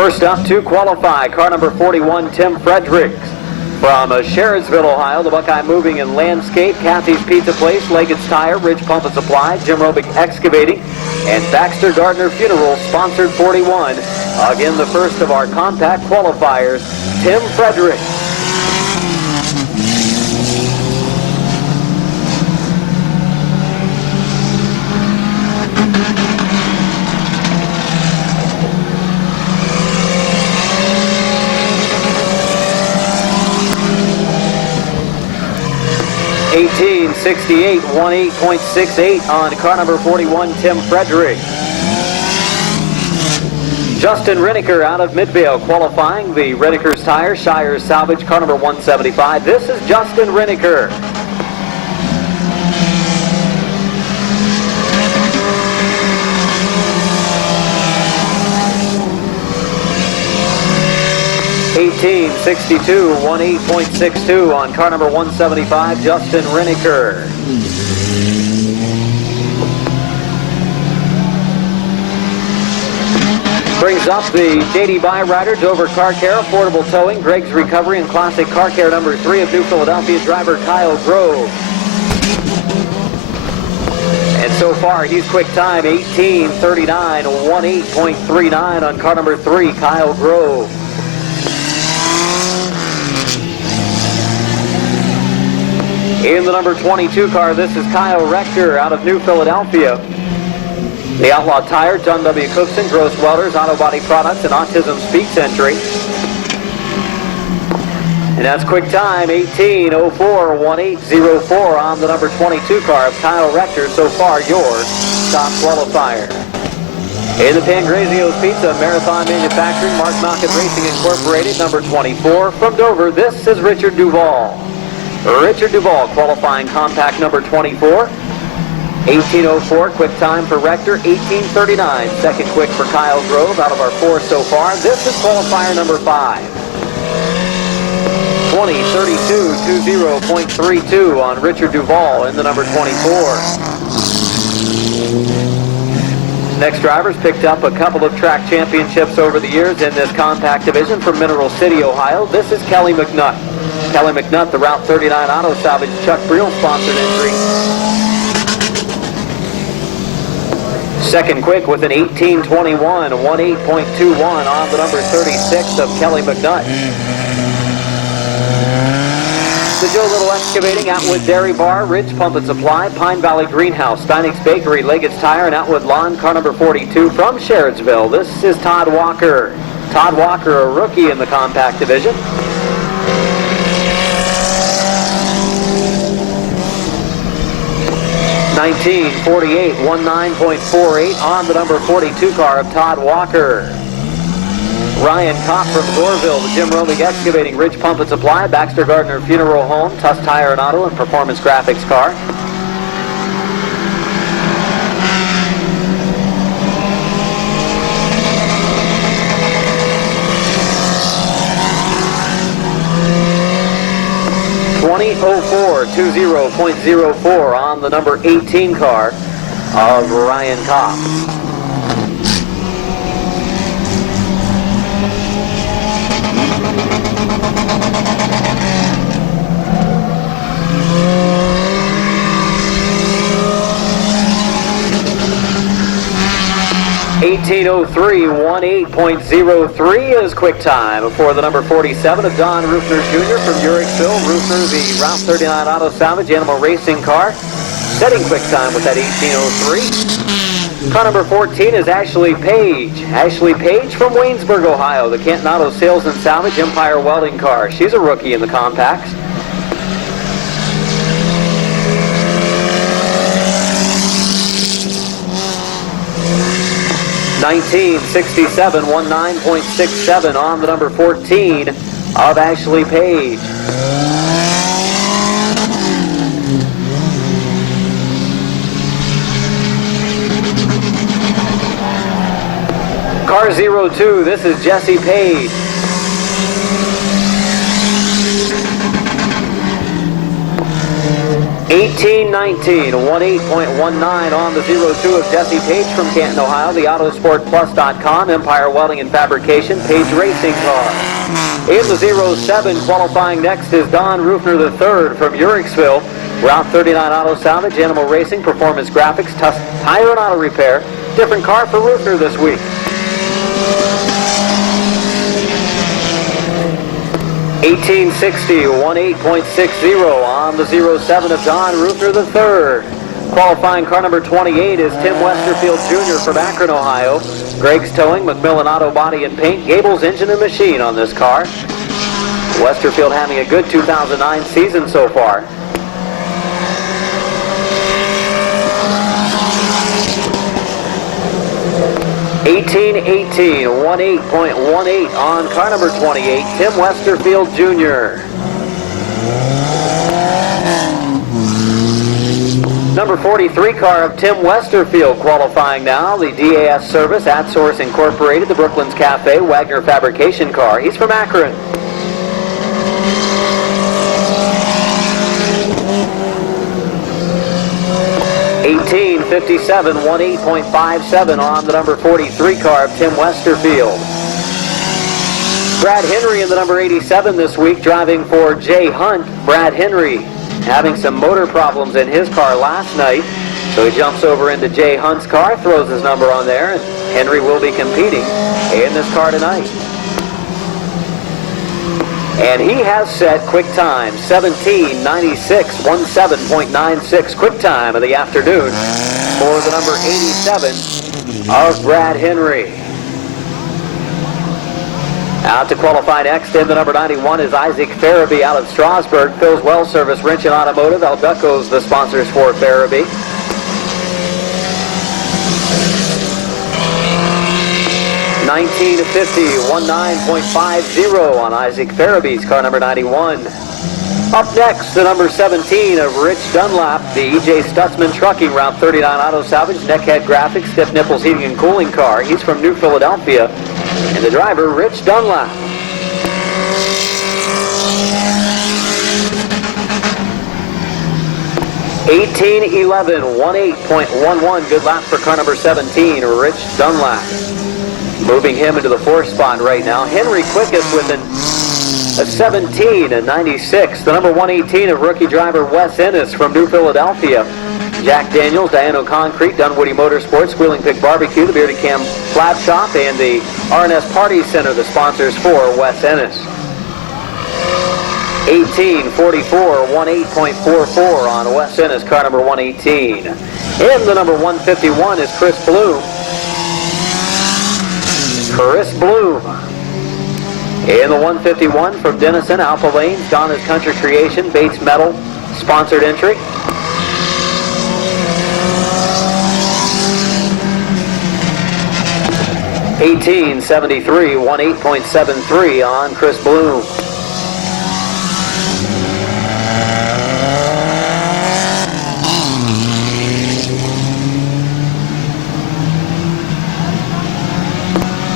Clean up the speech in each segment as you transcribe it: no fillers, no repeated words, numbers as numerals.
First up to qualify, car number 41, Tim Fredericks. From Sherridsville, Ohio, the Buckeye Moving and Landscape, Kathy's Pizza Place, Leggett's Tire, Ridge Pump and Supply, Jim Robic Excavating, and Baxter Gardner Funeral sponsored 41. Again, the first of our compact qualifiers, Tim Fredericks. (1868) 18.68 on car number 41, Tim Frederick. Justin Reniker out of Midvale qualifying the Reniker's Tire, Shire's Salvage, car number 175. This is Justin Reniker. (1862) 18.62 on car number 175, Justin Reniker. Brings up the JD Byrider, Dover Car Care, Affordable Towing, Greg's Recovery, and Classic Car Care number 3 of New Philadelphia driver Kyle Grove. And so far, he's quick time, 18:39, 18.39 on car number 3, Kyle Grove. In the number 22 car, this is Kyle Rector out of New Philadelphia. The Outlaw Tire, John W. Cookson, Gross Welders, Auto Body Products, and Autism Speaks entry. And that's quick time, 18:04, 18:04 on the number 22 car of Kyle Rector. So far, your top qualifier. In the Pangrazio's Pizza, Marathon Manufacturing, Mark Malkin Racing Incorporated, number 24. From Dover, this is Richard Duvall. Richard Duvall qualifying compact number 24. 18:04 quick time for Rector, 18:39 second quick for Kyle Grove out of our 4 so far. This is qualifier number 5. 20:32 20.32 on Richard Duvall in the number 24. Next driver's picked up a couple of track championships over the years in this compact division from Mineral City, Ohio. This is Kelly McNutt. Kelly McNutt, the Route 39 Auto Salvage Chuck Briel sponsored entry. Second quick with an 18:21, 18.21 on the number 36 of Kelly McNutt. The Joe Little Excavating, Atwood Dairy Bar, Ridge Pump and Supply, Pine Valley Greenhouse, Steinig's Bakery, Leggett's Tire, and Atwood Lawn, car number 42 from Sherridsville. This is Todd Walker. Todd Walker, a rookie in the compact division. 19:48, 19.48 on the number 42 car of Todd Walker. Ryan Kopp from Goreville, the Jim Romig Excavating, Ridge Pump and Supply, Baxter Gardner Funeral Home, Tuss Tire and Auto, and Performance Graphics car. (20:04 on the number 18 car of Ryan Kopp. (18:03, 18.03 is quick time for the number 47 of Don Rufner Jr. from Uricksville. Rufner, the Route 39 Auto Salvage Animal Racing car, setting quick time with that 18:03. Car number 14 is Ashley Page. Ashley Page from Waynesburg, Ohio, the Canton Auto Sales and Salvage Empire Welding car. She's a rookie in the compacts. (19:67, 19.67 on the number 14 of Ashley Page. Car 02, this is Jesse Page. 1819, 18.19 on the 02 of Jesse Page from Canton, Ohio. The Autosportplus.com, Empire Welding and Fabrication, Page Racing Car. In the 07, qualifying next is Don Rufner III from Uricksville. Route 39 Auto Salvage, Animal Racing, Performance Graphics, Tire and Auto Repair. Different car for Rufner this week. 1860, 18.60 on the 07 of Don Rufner III. Qualifying car number 28 is Tim Westerfield Jr. from Akron, Ohio. Greg's Towing, McMillan Auto Body and Paint, Gables Engine and Machine on this car. Westerfield having a good 2009 season so far. $18.18, 18.18 on car number 28, Tim Westerfield Jr. Number 43 car of Tim Westerfield qualifying now, the DAS Service at Source Incorporated, the Brooklands Cafe, Wagner Fabrication car. He's from Akron. $18.57, 18.57 on the number 43 car of Tim Westerfield. Brad Henry in the number 87 this week, driving for Jay Hunt. Brad Henry having some motor problems in his car last night, so he jumps over into Jay Hunt's car, throws his number on there, and Henry will be competing in this car tonight. And he has set quick time, 17.96, 17.96 quick time of the afternoon for the number 87 of Brad Henry. Out to qualify next in the number 91 is Isaac Farabee out of Strasburg. Phil's Well Service, Wrench and Automotive. Alduco's the sponsors for Farabee. $19.50, 19.50 on Isaac Farabee's car number 91. Up next, the number 17 of Rich Dunlap, the E.J. Stutzman Trucking Route 39 Auto Salvage, Neckhead Graphics, Stiff Nipples Heating and Cooling car. He's from New Philadelphia, and the driver, Rich Dunlap. $18.11, 18.11, good lap for car number 17, Rich Dunlap. Moving him into the fourth spot right now. Henry quickest with a 17.96. The number 118 of rookie driver Wes Ennis from New Philadelphia. Jack Daniels, Diano Concrete, Dunwoody Motorsports, Squealing Pig Barbecue, the Bearded Cam Flap Shop, and the R&S Party Center, the sponsors for Wes Ennis. 18.44, 18.44 on Wes Ennis, car number 118. In the number 151 is Chris Bloom. Chris Bloom. In the 151 from Denison, Alpha Lanes, Donna's Country Creation, Bates Metal, sponsored entry. $18.73, 18.73 on Chris Bloom.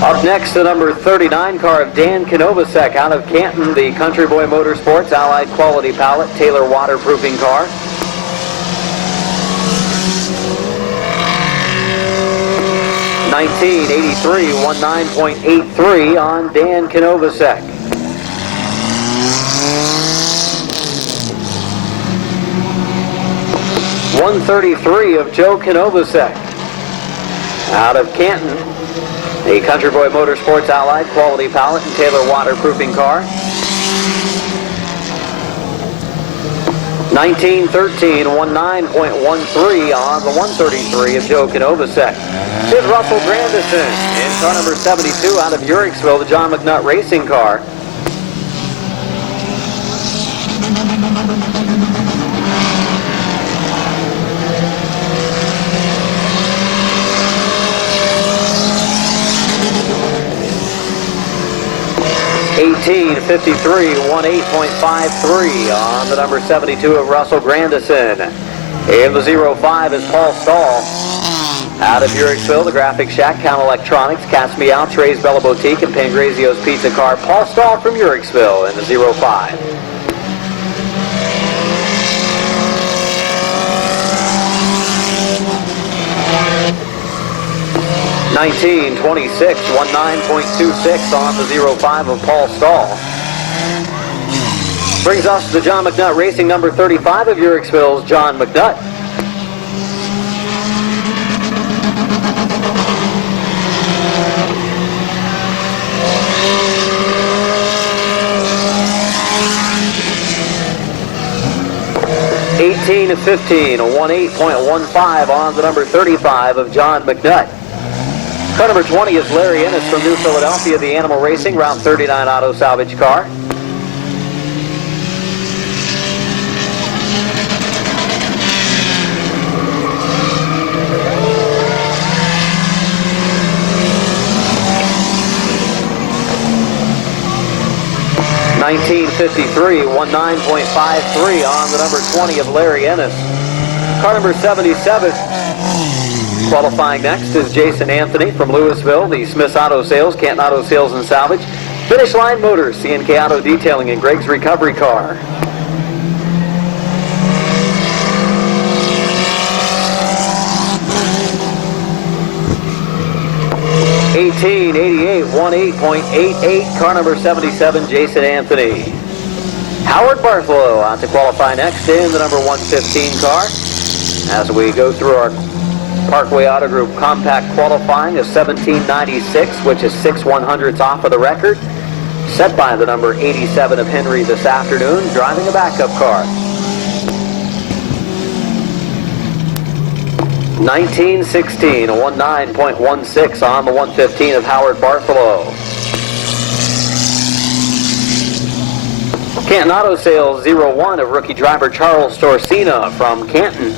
Up next, the number 39 car of Dan Konovacek out of Canton, the Country Boy Motorsports Allied Quality Pallet Taylor waterproofing car. $19.83, 19.83 on Dan Konovacek. $133 of Joe Konovacek out of Canton. The Country Boy Motorsports Allied Quality Pallet and Taylor waterproofing car. $19.13, 19.13 on the 133 of Joe Konovacek. Here's Russell Grandison in car number 72 out of Uricksville, the John McNutt Racing car. $18.53, 18.53 on the number 72 of Russell Grandison. In the 05 is Paul Stahl. Out of Uricksville, the Graphic Shack, Count Electronics, Cats Me Out, Trey's Bella Boutique, and Pangrazio's Pizza Car. Paul Stahl from Uricksville in the 05. 1926, 19.26 on the 05 of Paul Stahl. Brings us to John McNutt Racing, number 35 of Uriksville's John McNutt. (18 to 15), a 18.15 on the number 35 of John McNutt. Car number 20 is Larry Ennis from New Philadelphia, the Animal Racing Route 39 Auto Salvage car. (1953), 19.53 on the number 20 of Larry Ennis. Car number 77. Qualifying next is Jason Anthony from Louisville, the Smith's Auto Sales, Canton Auto Sales and Salvage, Finish Line Motors, CNK Auto Detailing, and Greg's Recovery Car. (1888), 18.88, car number 77, Jason Anthony. Howard Bartholow out to qualify next in the number 115 car. As we go through our Parkway Auto Group compact qualifying of 1796, which is 6/100ths off of the record, set by the number 87 of Henry this afternoon, driving a backup car. 1916, a 19.16 on the 115 of Howard Bartholow. Canton Auto Sales 01 of rookie driver Charles Torsina from Canton.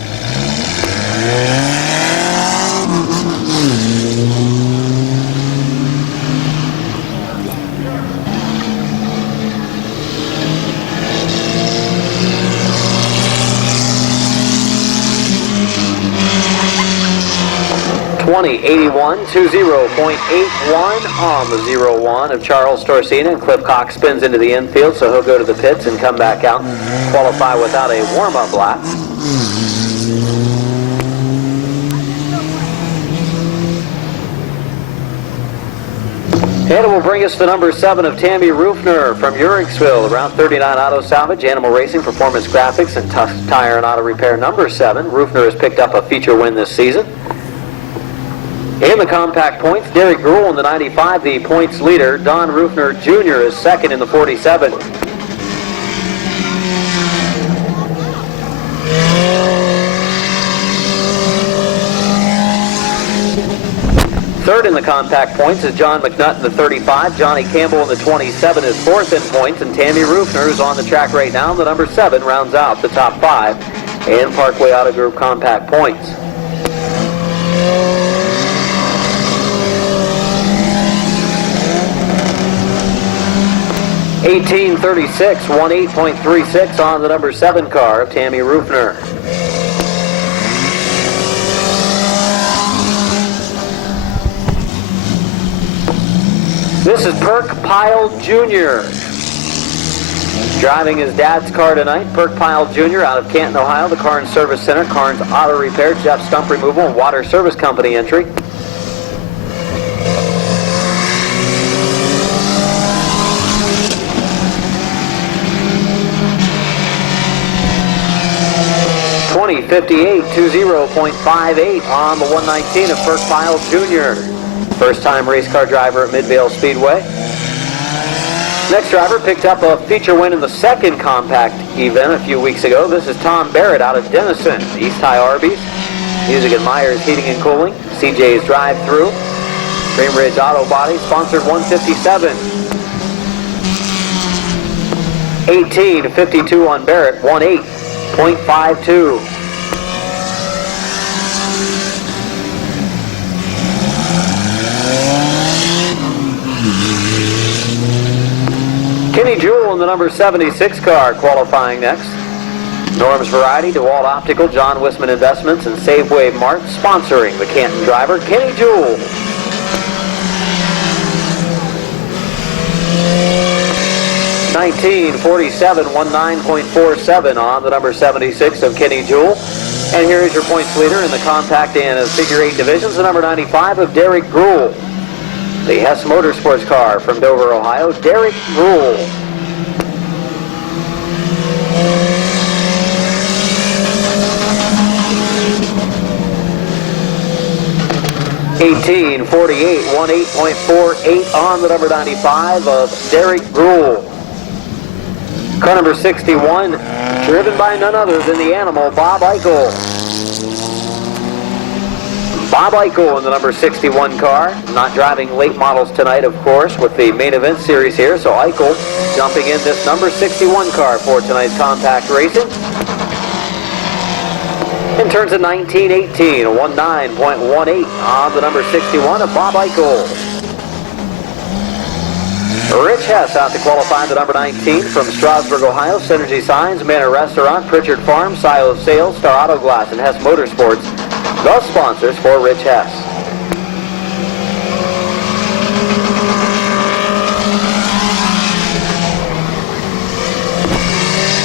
(2081), 20.81 on the 01 of Charles Torsina, and Cliff Cox spins into the infield, so he'll go to the pits and come back out and qualify without a warm-up lap. And it will bring us to number 7 of Tammy Rufner from Uriksville, Route 39 Auto Salvage, Animal Racing, Performance Graphics, and Tusk Tire and Auto Repair, number 7. Rufner has picked up a feature win this season. In the compact points, Derek Gruhl in the 95, the points leader. Don Rufner Jr. is second in the 47. Third in the compact points is John McNutt in the 35. Johnny Campbell in the 27 is fourth in points, and Tammy Rufner is on the track right now. The number 7 rounds out the top 5 in Parkway Auto Group compact points. (1836), 18.36 on the number 7 car of Tammy Rufner. This is Perk Pyle Jr. driving his dad's car tonight. Perk Pyle Jr. out of Canton, Ohio, the Carnes Service Center, Carnes Auto Repair, Jeff Stump Removal, and Water Service Company entry. (2058), 20.58 on the 119 of Perk Pyle Jr. First-time race car driver at Midvale Speedway. Next driver picked up a feature win in the second compact event a few weeks ago. This is Tom Barrett out of Denison, East High Arby's, Music and Myers Heating and Cooling, CJ's Drive-Thru, Green Ridge Auto Body, sponsored 157. 18.52 on Barrett, 18.52. Kenny Jewell in the number 76 car qualifying next. Norm's Variety, DeWalt Optical, John Wisman Investments, and Safeway Mart sponsoring the Canton driver, Kenny Jewell. (1947), 19.47 on the number 76 of Kenny Jewell. And here is your points leader in the compact and figure 8 divisions, the number 95 of Derek Gruhl. The Hess Motorsports car from Dover, Ohio, Derek Gruhl. $18.48, 18.48 on the number 95 of Derek Gruhl. Car number 61, driven by none other than the animal, Bob Eichel. Bob Eichel in the number 61 car. Not driving late models tonight, of course, with the main event series here. So Eichel jumping in this number 61 car for tonight's compact racing. In turns of 19-18, 19.18 on the number 61 of Bob Eichel. Rich Hess out to qualify the number 19 from Strasburg, Ohio. Synergy Signs, Manor Restaurant, Pritchard Farm, Silo Sales, Star Auto Glass, and Hess Motorsports. The sponsors for Rich Hess.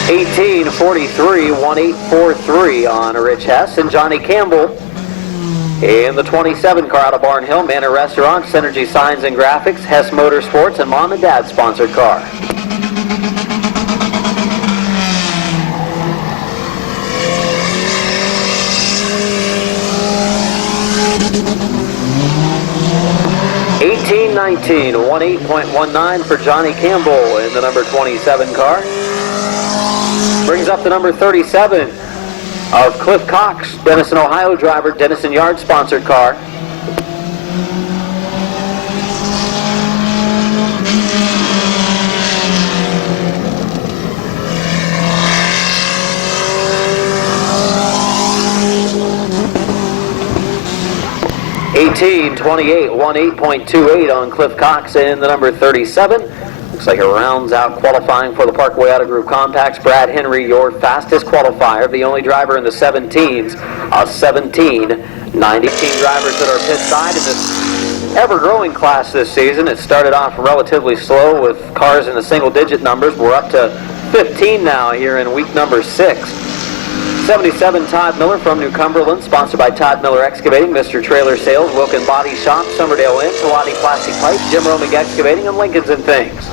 $18.43, 18.43 on Rich Hess and Johnny Campbell. In the 27 car out of Barnhill, Manor Restaurant, Synergy Signs and Graphics, Hess Motorsports, and Mom and Dad sponsored car. $18.19, 18.19 for Johnny Campbell in the number 27 car. Brings up the number 37 of Cliff Cox, Denison, Ohio driver, Denison Yard sponsored car. $18.28, 18.28 on Cliff Cox in the number 37. Looks like it rounds out qualifying for the Parkway Auto Group Compacts. Brad Henry, your fastest qualifier, the only driver in the 17s, a 17.90. Drivers that are pit side in this ever-growing class this season. It started off relatively slow with cars in the single-digit numbers. We're up to 15 now here in week number 6. 77 Todd Miller from New Cumberland, sponsored by Todd Miller Excavating, Mr. Trailer Sales, Wilkin Body Shop, Summerdale Inn, Pilati Plastic Pipe, Jim Romig Excavating, and Lincolns and Things.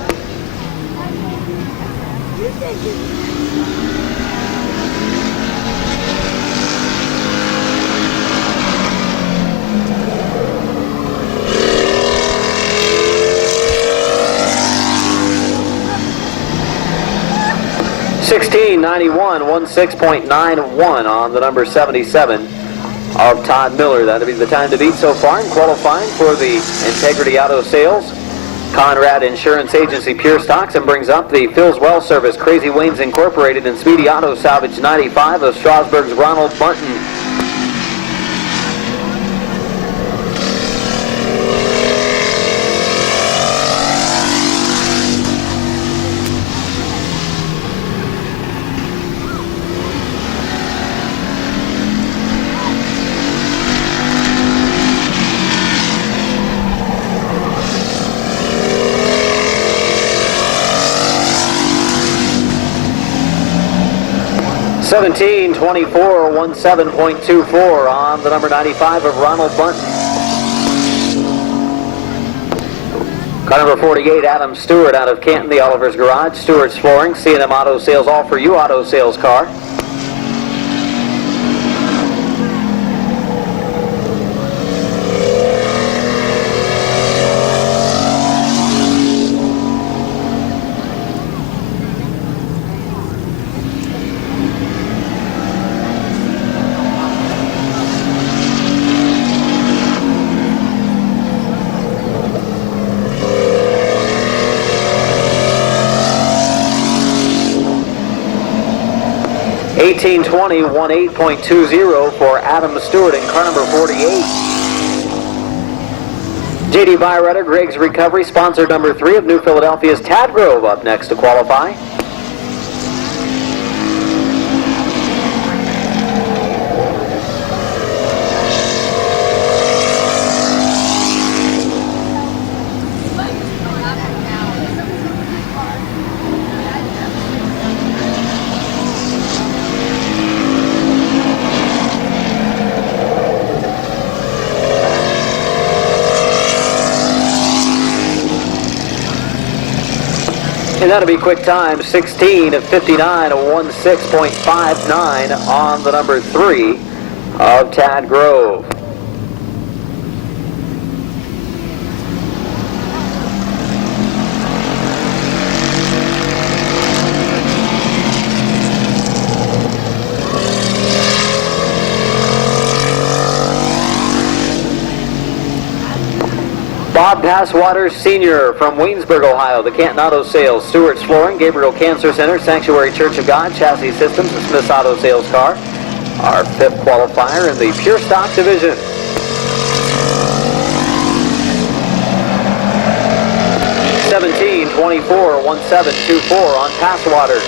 $16.91, 16.91 on the number 77 of Todd Miller. That'll be the time to beat so far in qualifying for the Integrity Auto Sales, Conrad Insurance Agency Pure Stocks, and brings up the Phil's Well Service, Crazy Waynes Incorporated, and Speedy Auto Salvage 95 of Strasburg's Ronald Bunton. $17.24, 17.24 on the number 95 of Ronald Bunton. Car number 48, Adam Stewart out of Canton, the Oliver's Garage, Stewart's Flooring, C&M Auto Sales, all for you auto sales car. $18.20, 18.20 for Adam Stewart in car number 48. J.D. Byretter, Greg's Recovery, sponsor number 3 of New Philadelphia's Tad Grove, up next to qualify. And that'll be quick time, 16 of 59, a 16.59 on the number 3 of Tad Grove. Bob Passwater Sr. from Waynesburg, Ohio, the Canton Auto Sales, Stewart's Flooring, Gabriel Cancer Center, Sanctuary Church of God, Chassis Systems, and Smith's Auto Sales Car. Our 5th qualifier in the Pure Stock Division. (17-24, 1724) on Passwater.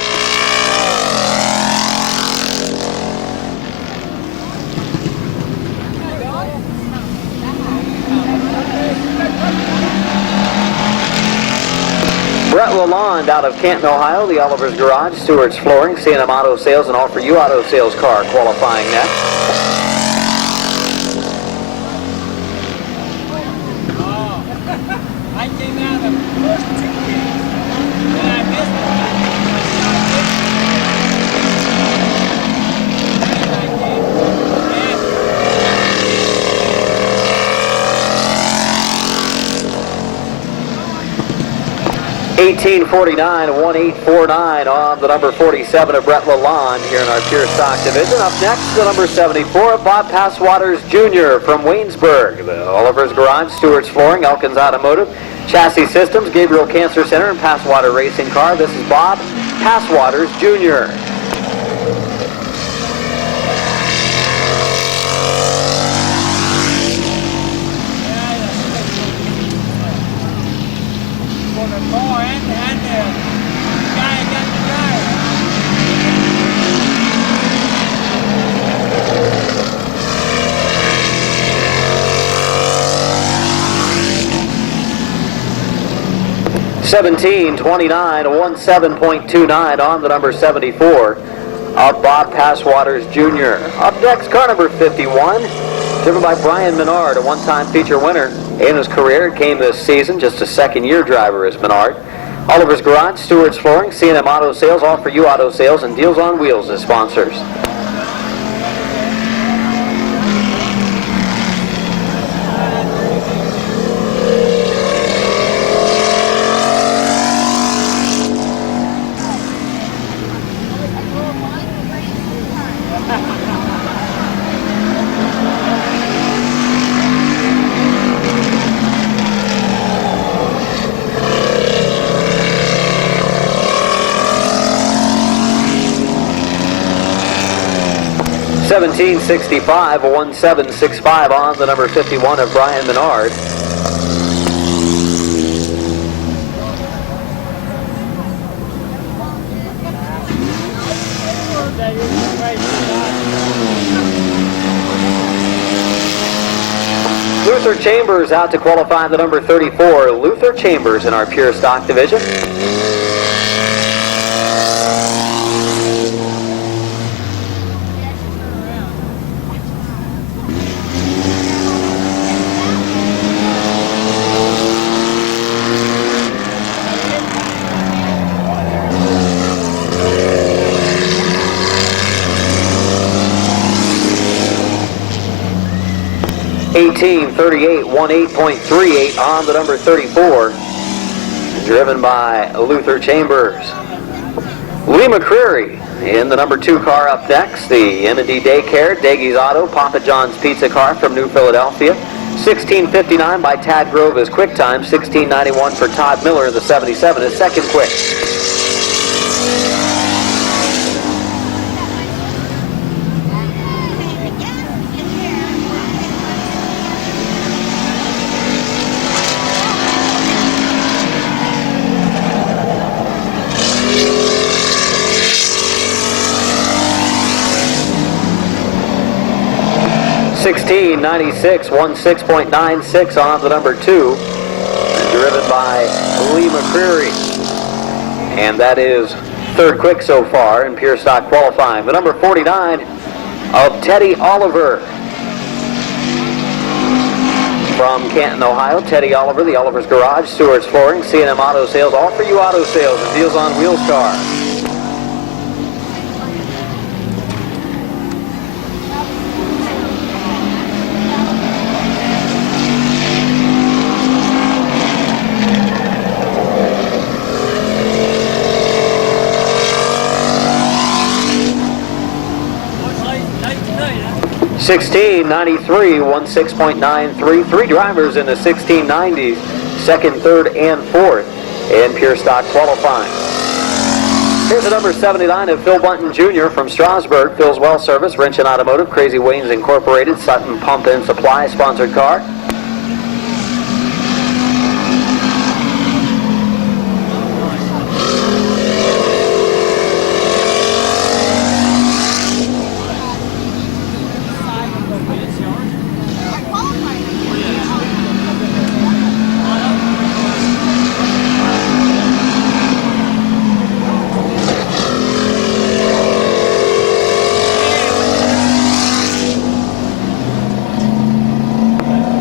Brett Lalonde out of Canton, Ohio, the Oliver's Garage, Stewart's Flooring, C&M Auto Sales, and All For You Auto Sales Car qualifying next. I came out of the first 2 weeks, and I missed it. 1849, 1849 on the number 47 of Brett Lalonde here in our Pure Stock Division. Up next, the number 74 of Bob Passwaters Jr. from Waynesburg, the Oliver's Garage, Stewart's Flooring, Elkins Automotive, Chassis Systems, Gabriel Cancer Center, and Passwater Racing Car. This is Bob Passwaters Jr. (17-29) 17.29 on the number 74 of Bob Passwaters Jr. Up next, car number 51, driven by Brian Menard, a one-time feature winner in his career. It came this season, just a second-year driver as Menard. Oliver's Garage, Stewart's Flooring, C&M Auto Sales, All For You Auto Sales, and Deals on Wheels as sponsors. (1765) 1765 on the number 51 of Brian Menard. Luther Chambers out to qualify the number 34. Luther Chambers in our Pure Stock Division. (1838) 18.38 on the number 34, driven by Luther Chambers. Lee McCreary in the number 2 car up next, the M&D Daycare, Dagy's Auto, Papa John's Pizza Car from New Philadelphia. 16:59 by Tad Grove is quick time. 16:91 for Todd Miller in the 77 is second quick. (1696) 16.96 on the number 2, driven by Lee McCreary. And that is third quick so far in Pure Stock qualifying. The number 49 of Teddy Oliver. From Canton, Ohio, Teddy Oliver, the Oliver's Garage, Stewart's Flooring, C&M Auto Sales, all for you auto sales and deals on wheels cars. What's late today, huh? 1693, 16.93. Three drivers in the 1690s, second, third, and fourth in pure stock qualifying. Here's the number 79 of Phil Bunton Jr. from Strasburg. Phil's Well Service, Wrench and Automotive, Crazy Waynes Incorporated, Sutton Pump and Supply, sponsored car.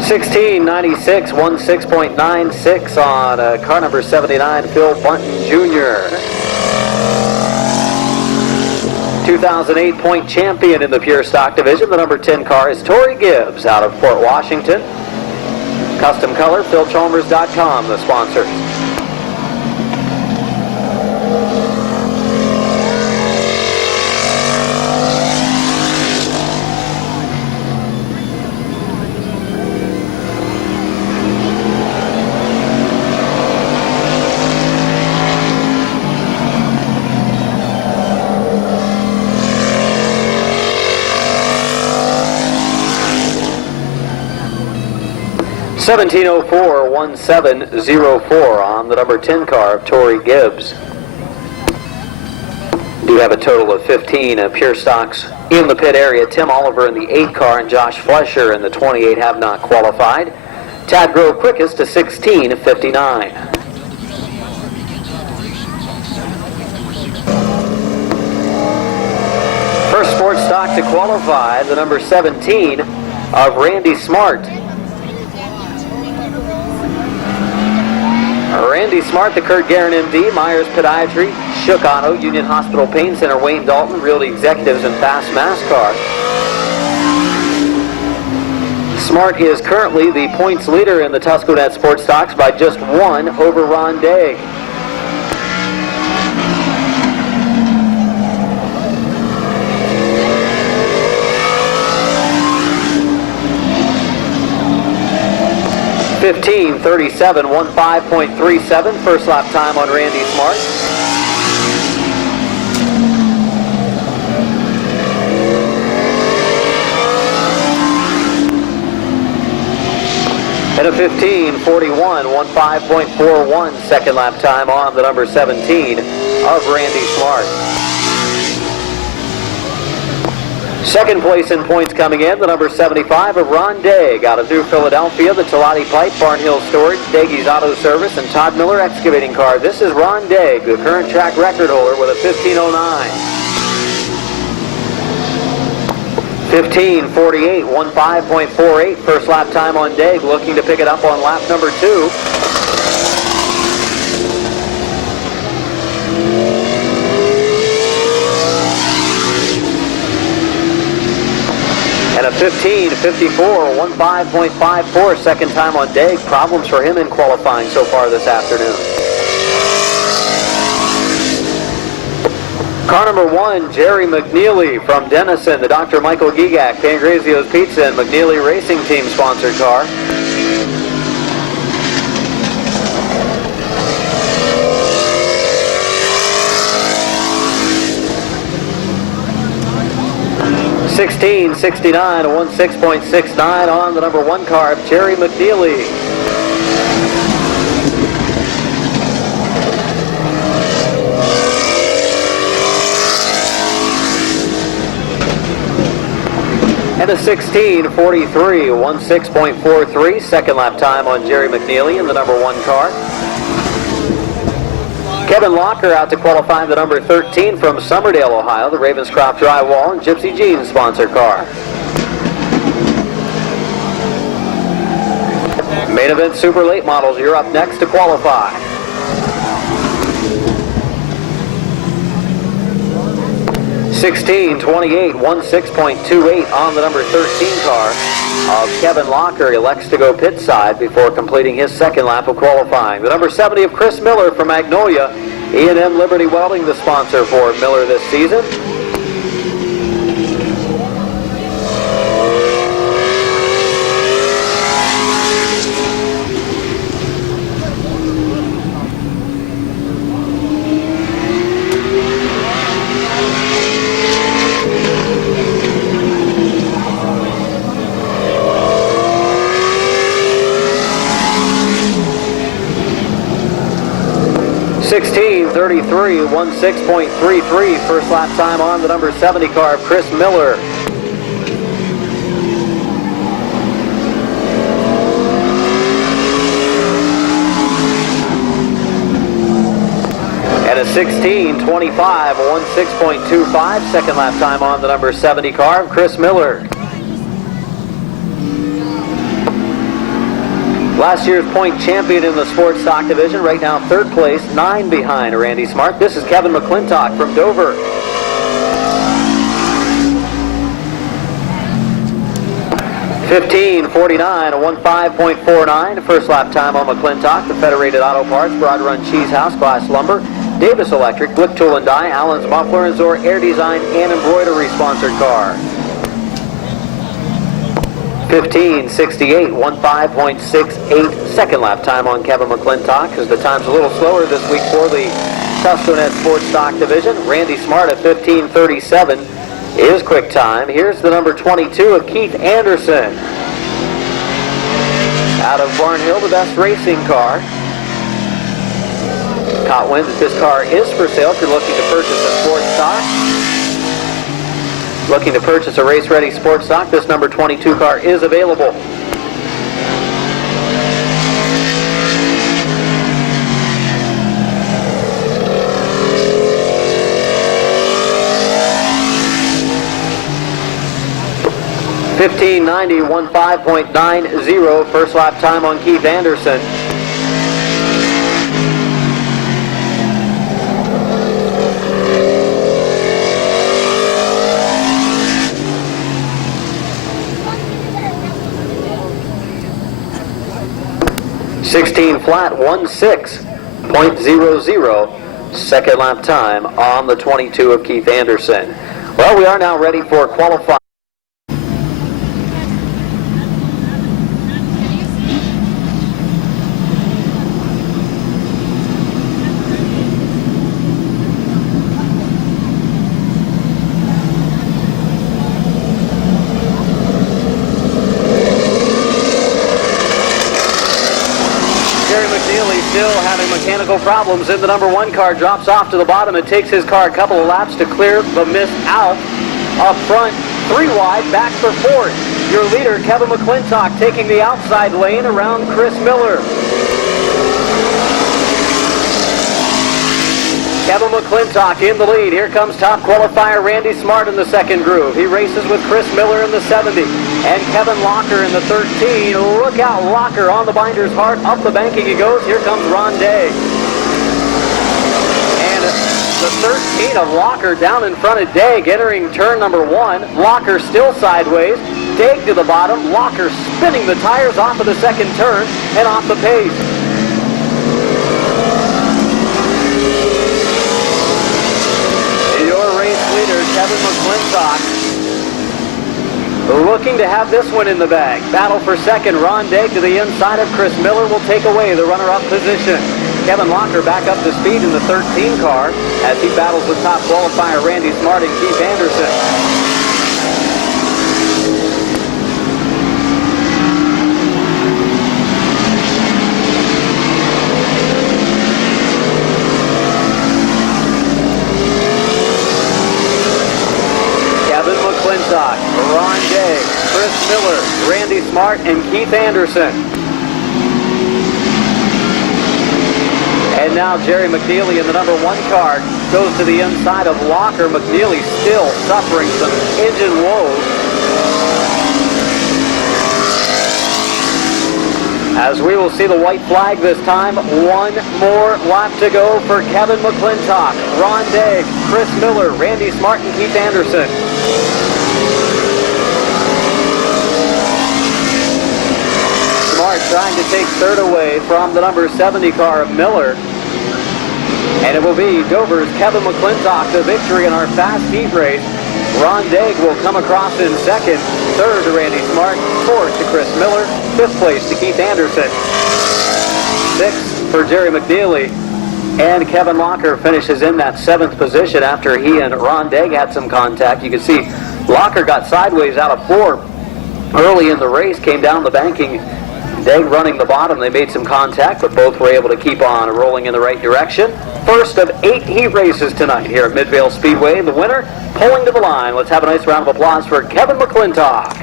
$16.96, 16.96 on car number 79, Phil Bunton Jr. 2008 point champion in the pure stock division. The number 10 car is Tori Gibbs out of Port Washington. Custom color, PhilChalmers.com, the sponsor. $17.04, 1704 on the number 10 car of Tori Gibbs. Do have a total of 15 pure stocks in the pit area. Tim Oliver in the 8 car and Josh Flesher in the 28 have not qualified. Tad Grove quickest to 16.59. First sports stock to qualify, the number 17 of Randy Smart. Randy Smart, the Kurt Guerin MD, Myers Podiatry, Shook Auto, Union Hospital Pain Center, Wayne Dalton, Realty Executives, and Fast NASCAR. Smart is currently the points leader in the Tusconet Sports Stocks by just 1 over Ron Daig. $15.37, 15.37, first lap time on Randy Smart. And a 15.41, 15.41, second lap time on the number 17 of Randy Smart. Second place in points coming in, the number 75 of Ron Daig out of New Philadelphia, the Talati Pipe, Barnhill Storage, Daigie's Auto Service, and Todd Miller Excavating Car. This is Ron Daig, the current track record holder with a 15.09. 15.48, 15.48, first lap time on Daig, looking to pick it up on lap number 2. And a 15.54, 15.54, second time on Daig. Problems for him in qualifying so far this afternoon. Car number 1, Jerry McNeely from Denison, the Dr. Michael Gigak, Pangrazio's Pizza, and McNeely Racing Team sponsored car. $16.69, 16.69 on the number 1 car of Jerry McNeely. And a 16.43, 16.43, second lap time on Jerry McNeely in the number 1 car. Kevin Locker out to qualify the number 13 from Summerdale, Ohio, the Ravenscroft Drywall and Gypsy Jeans sponsored car. Main event super late models, you're up next to qualify. 16:28, 16.28 on the number 13 car of Kevin Locker. Elects to go pit side before completing his second lap of qualifying. The number 70 of Chris Miller from Magnolia. E&M Liberty Welding, the sponsor for Miller this season. .33, 16.33 first lap time on the number 70 car of Chris Miller. And a 16.25, 16.25 second lap time on the number 70 car of Chris Miller. Last year's point champion in the sports stock division, right now third place, 9 behind Randy Smart. This is Kevin McClintock from Dover. .15.49, a 15.49 first lap time on McClintock. The Federated Auto Parts, Broad Run Cheese House, Glass Lumber, Davis Electric, Blick Tool and Die, Allen's Muffler, and Zor Air Design and Embroidery sponsored car. 15.68, 15.68 second lap time on Kevin McClintock, as the time's a little slower this week for the Tustonet Sports Stock Division. Randy Smart at 15.37 is quick time. Here's the number 22 of Keith Anderson. Out of Barnhill, the best racing car. Caught wind that this car is for sale if you're looking to purchase a sports stock. Looking to purchase a race-ready sports stock, this number 22 car is available. .15.90, 15.90 first lap time on Keith Anderson. .16 flat, 16.00 second lap time on the 22 of Keith Anderson. Well, we are now ready for qualifying. Still having mechanical problems in the number 1 car, drops off to the bottom. It takes his car a couple of laps to clear the mist out. Up front, 3 wide, back for 4th. Your leader, Kevin McClintock, taking the outside lane around Chris Miller. Kevin McClintock in the lead. Here comes top qualifier Randy Smart in the second groove. He races with Chris Miller in the 70 and Kevin Locker in the 13. Look out, Locker on the binder's hard. Up the banking he goes. Here comes Ron Day. And the 13 of Locker down in front of Day, entering turn number 1. Locker still sideways. Day to the bottom. Locker spinning the tires off of the second turn and off the pace. Kevin McClintock looking to have this one in the bag. Battle for second. Ron Day to the inside of Chris Miller will take away the runner-up position. Kevin Locker back up to speed in the 13 car as he battles with top qualifier Randy Smart and Keith Anderson. Ron Day, Chris Miller, Randy Smart, and Keith Anderson. And now Jerry McNeely in the number 1 car goes to the inside of Locker. McNeely still suffering some engine woes as we will see the white flag this time. One more lap to go for Kevin McClintock, Ron Degg, Chris Miller, Randy Smart, and Keith Anderson. Smart trying to take third away from the number 70 car of Miller. And it will be Dover's Kevin McClintock the victory in our fast heat race. Ron Degg will come across in second, third to Randy Smart, fourth to Chris Miller, fifth place to Keith Anderson, sixth for Jerry McNeely, and Kevin Locker finishes in that seventh position after he and Ron Degg had some contact. You can see Locker got sideways out of four early in the race, came down the banking. Degg running the bottom, they made some contact, but both were able to keep on rolling in the right direction. First of 8 heat races tonight here at Midvale Speedway. The winner pulling to the line. Let's have a nice round of applause for Kevin McClintock.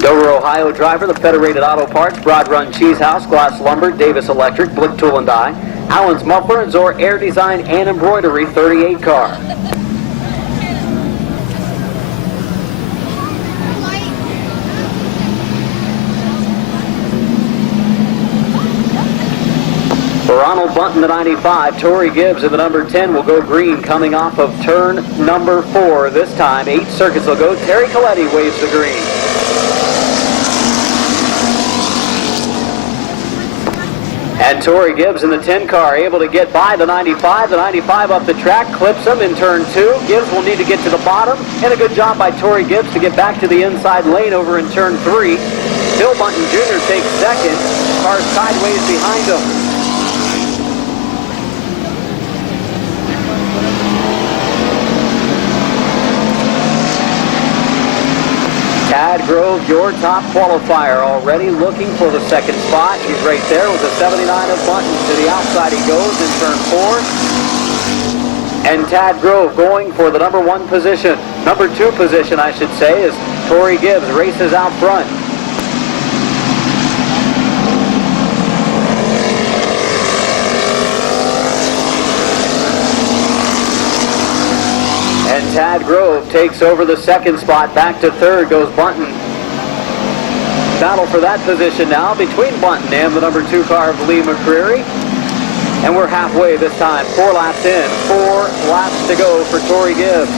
Dover, Ohio driver, the Federated Auto Parts, Broad Run Cheese House, Glass Lumber, Davis Electric, Blick Tool and Die, Allen's Muffler, and Zor Air Design and Embroidery 38 car. For Ronald Bunton, the 95, Torrey Gibbs in the number 10 will go green coming off of turn number 4. This time, 8 circuits will go. Terry Coletti waves the green. And Torrey Gibbs in the 10 car able to get by the 95. The 95 up the track, clips him in turn 2. Gibbs will need to get to the bottom. And a good job by Torrey Gibbs to get back to the inside lane over in turn 3. Bill Bunton Jr. takes second. Car sideways behind him. Tad Grove, your top qualifier, already looking for the second spot. He's right there with the 79 of Bunton. To the outside he goes in turn 4. And Tad Grove going for the number 1 position. Number 2 position, I should say, is Torrey Gibbs races out front. And Tad Grove takes over the second spot. Back to third goes Bunton. Battle for that position now between Bunton and the number 2 car of Lee McCreary. And we're halfway this time. 4 laps in. 4 laps to go for Torrey Gibbs.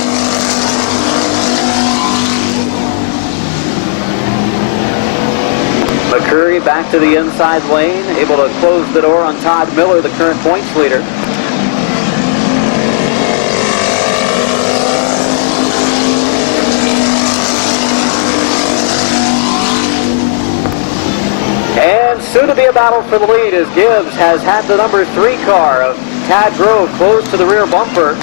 McCreary back to the inside lane. Able to close the door on Todd Miller, the current points leader. And soon to be a battle for the lead as Gibbs has had the number 3 car of Tad Grove close to the rear bumper.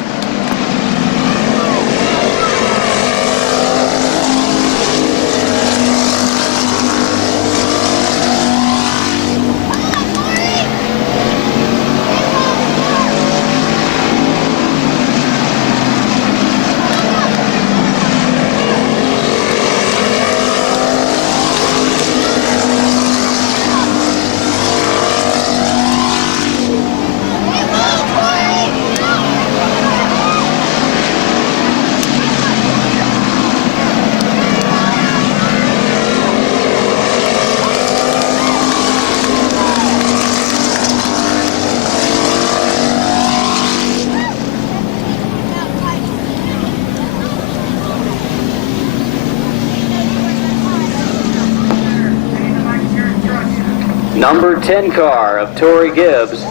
Number 10 car of Torrey Gibbs,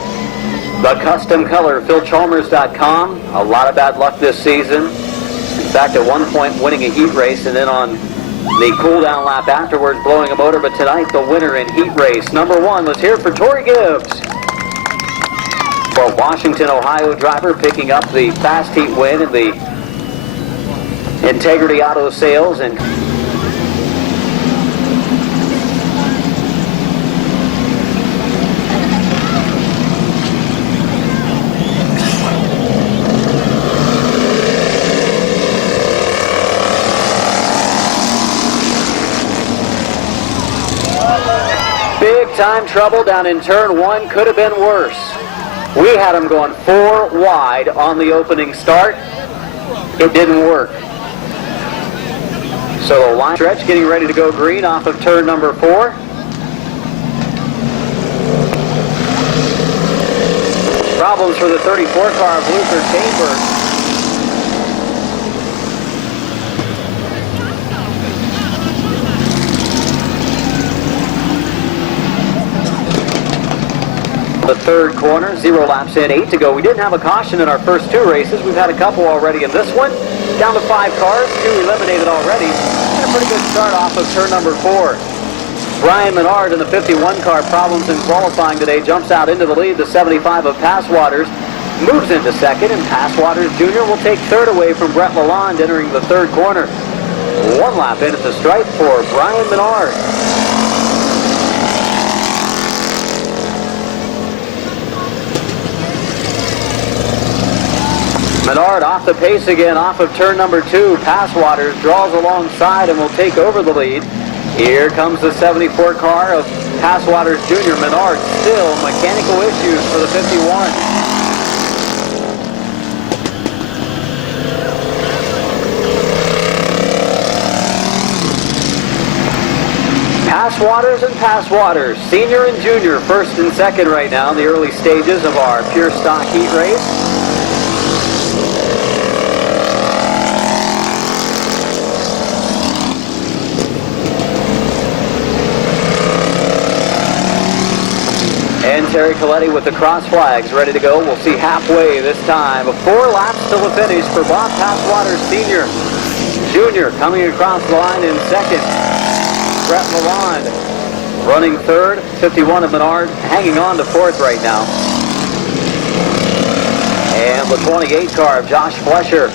the custom color, PhilChalmers.com. A lot of bad luck this season. In fact, at one point winning a heat race and then on the cool down lap afterwards blowing a motor. But tonight the winner in heat race number 1. Let's hear it for Torrey Gibbs. For Washington, Ohio driver picking up the fast heat win in the Integrity Auto Sales. And big time trouble down in turn 1. Could have been worse. We had him going 4 wide on the opening start. It didn't work. So the line stretch getting ready to go green off of turn number 4. problems for the 34 car of Luther Chambers. The third corner, 0 laps in, 8 to go. We didn't have a caution in our first 2 races. We've had a couple already in this one. Down to 5 cars, 2 eliminated already. And a pretty good start off of turn number 4. Brian Menard in the 51 car, problems in qualifying today, jumps out into the lead. The 75 of Passwaters moves into second, and Passwaters Jr. will take third away from Brett Lalonde entering the third corner. 1 lap in at the stripe for Brian Menard. Menard off the pace again, off of turn number 2. Passwaters draws alongside and will take over the lead. Here comes the 74 car of Passwaters Jr. Menard still mechanical issues for the 51. Passwaters and Passwaters, senior and junior, first and second right now in the early stages of our pure stock heat race. And Terry Coletti with the cross flags ready to go. We'll see halfway this time. 4 laps till the finish for Bob Passwaters Sr. Jr. coming across the line in second. Brett Lalonde running third. 51 of Menard hanging on to fourth right now. And the 28 car of Josh Flesher.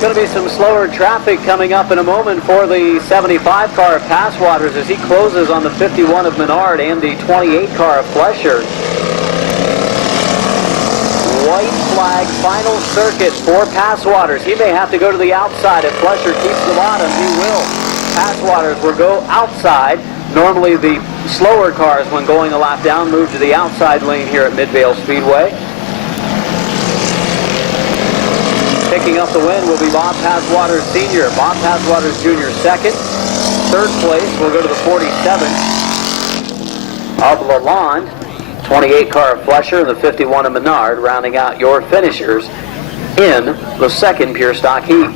Going to be some slower traffic coming up in a moment for the 75 car of Passwaters as he closes on the 51 of Menard and the 28 car of Flesher. White flag final circuit for Passwaters. He may have to go to the outside if Flesher keeps the bottom. He will. Passwaters will go outside. Normally the slower cars when going a lap down move to the outside lane here at Midvale Speedway. Picking up the win will be Bob Passwaters Sr. Bob Passwaters Jr. second. Third place will go to the 47 of Lalonde. 28 car of Flesher and the 51 of Menard rounding out your finishers in the second pure stock heat.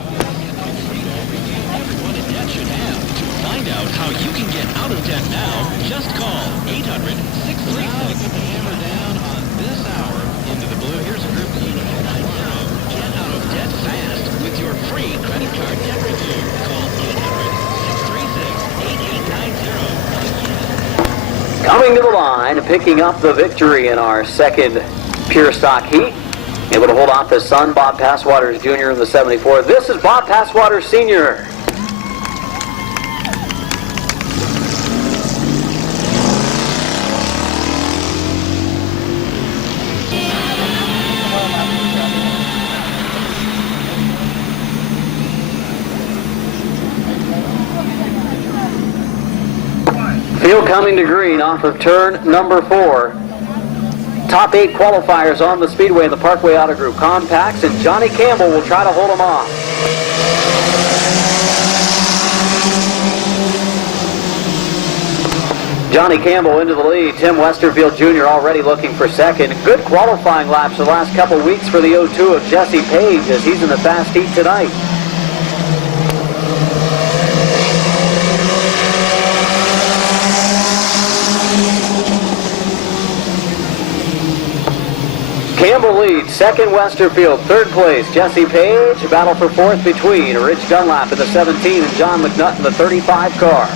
Everyone in debt should have. To find out how you can get out of debt now, just call 800-636. Put the hammer down on this hour into the blue. Here's a group that you know. Get out of debt fast with your free credit card debt review. Call 800-636-8890. Coming to the line, picking up the victory in our second pure stock heat. Able to hold off his son, Bob Passwaters Jr. in the 74. This is Bob Passwaters Sr. Field coming to green off of turn number 4. Top 8 qualifiers on the Speedway and the Parkway Auto Group Compacts, and Johnny Campbell will try to hold them off. Johnny Campbell into the lead. Tim Westerfield Jr. already looking for second. Good qualifying laps the last couple weeks for the 02 of Jesse Page as he's in the fast heat tonight. Campbell leads, second Westerfield, third place Jesse Page, battle for fourth between Rich Dunlap in the 17 and John McNutt in the 35 car.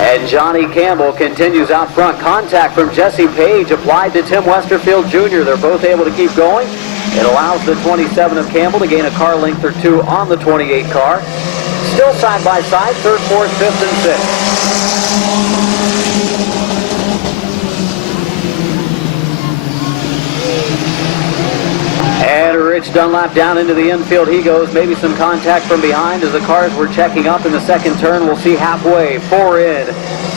And Johnny Campbell continues out front. Contact from Jesse Page applied to Tim Westerfield Jr. They're both able to keep going. It allows the 27 of Campbell to gain a car length or two on the 28 car. Still side by side, third, fourth, fifth, and sixth. Rich Dunlap down into the infield he goes. Maybe some contact from behind as the cars were checking up in the second turn. We'll see halfway. 4 in.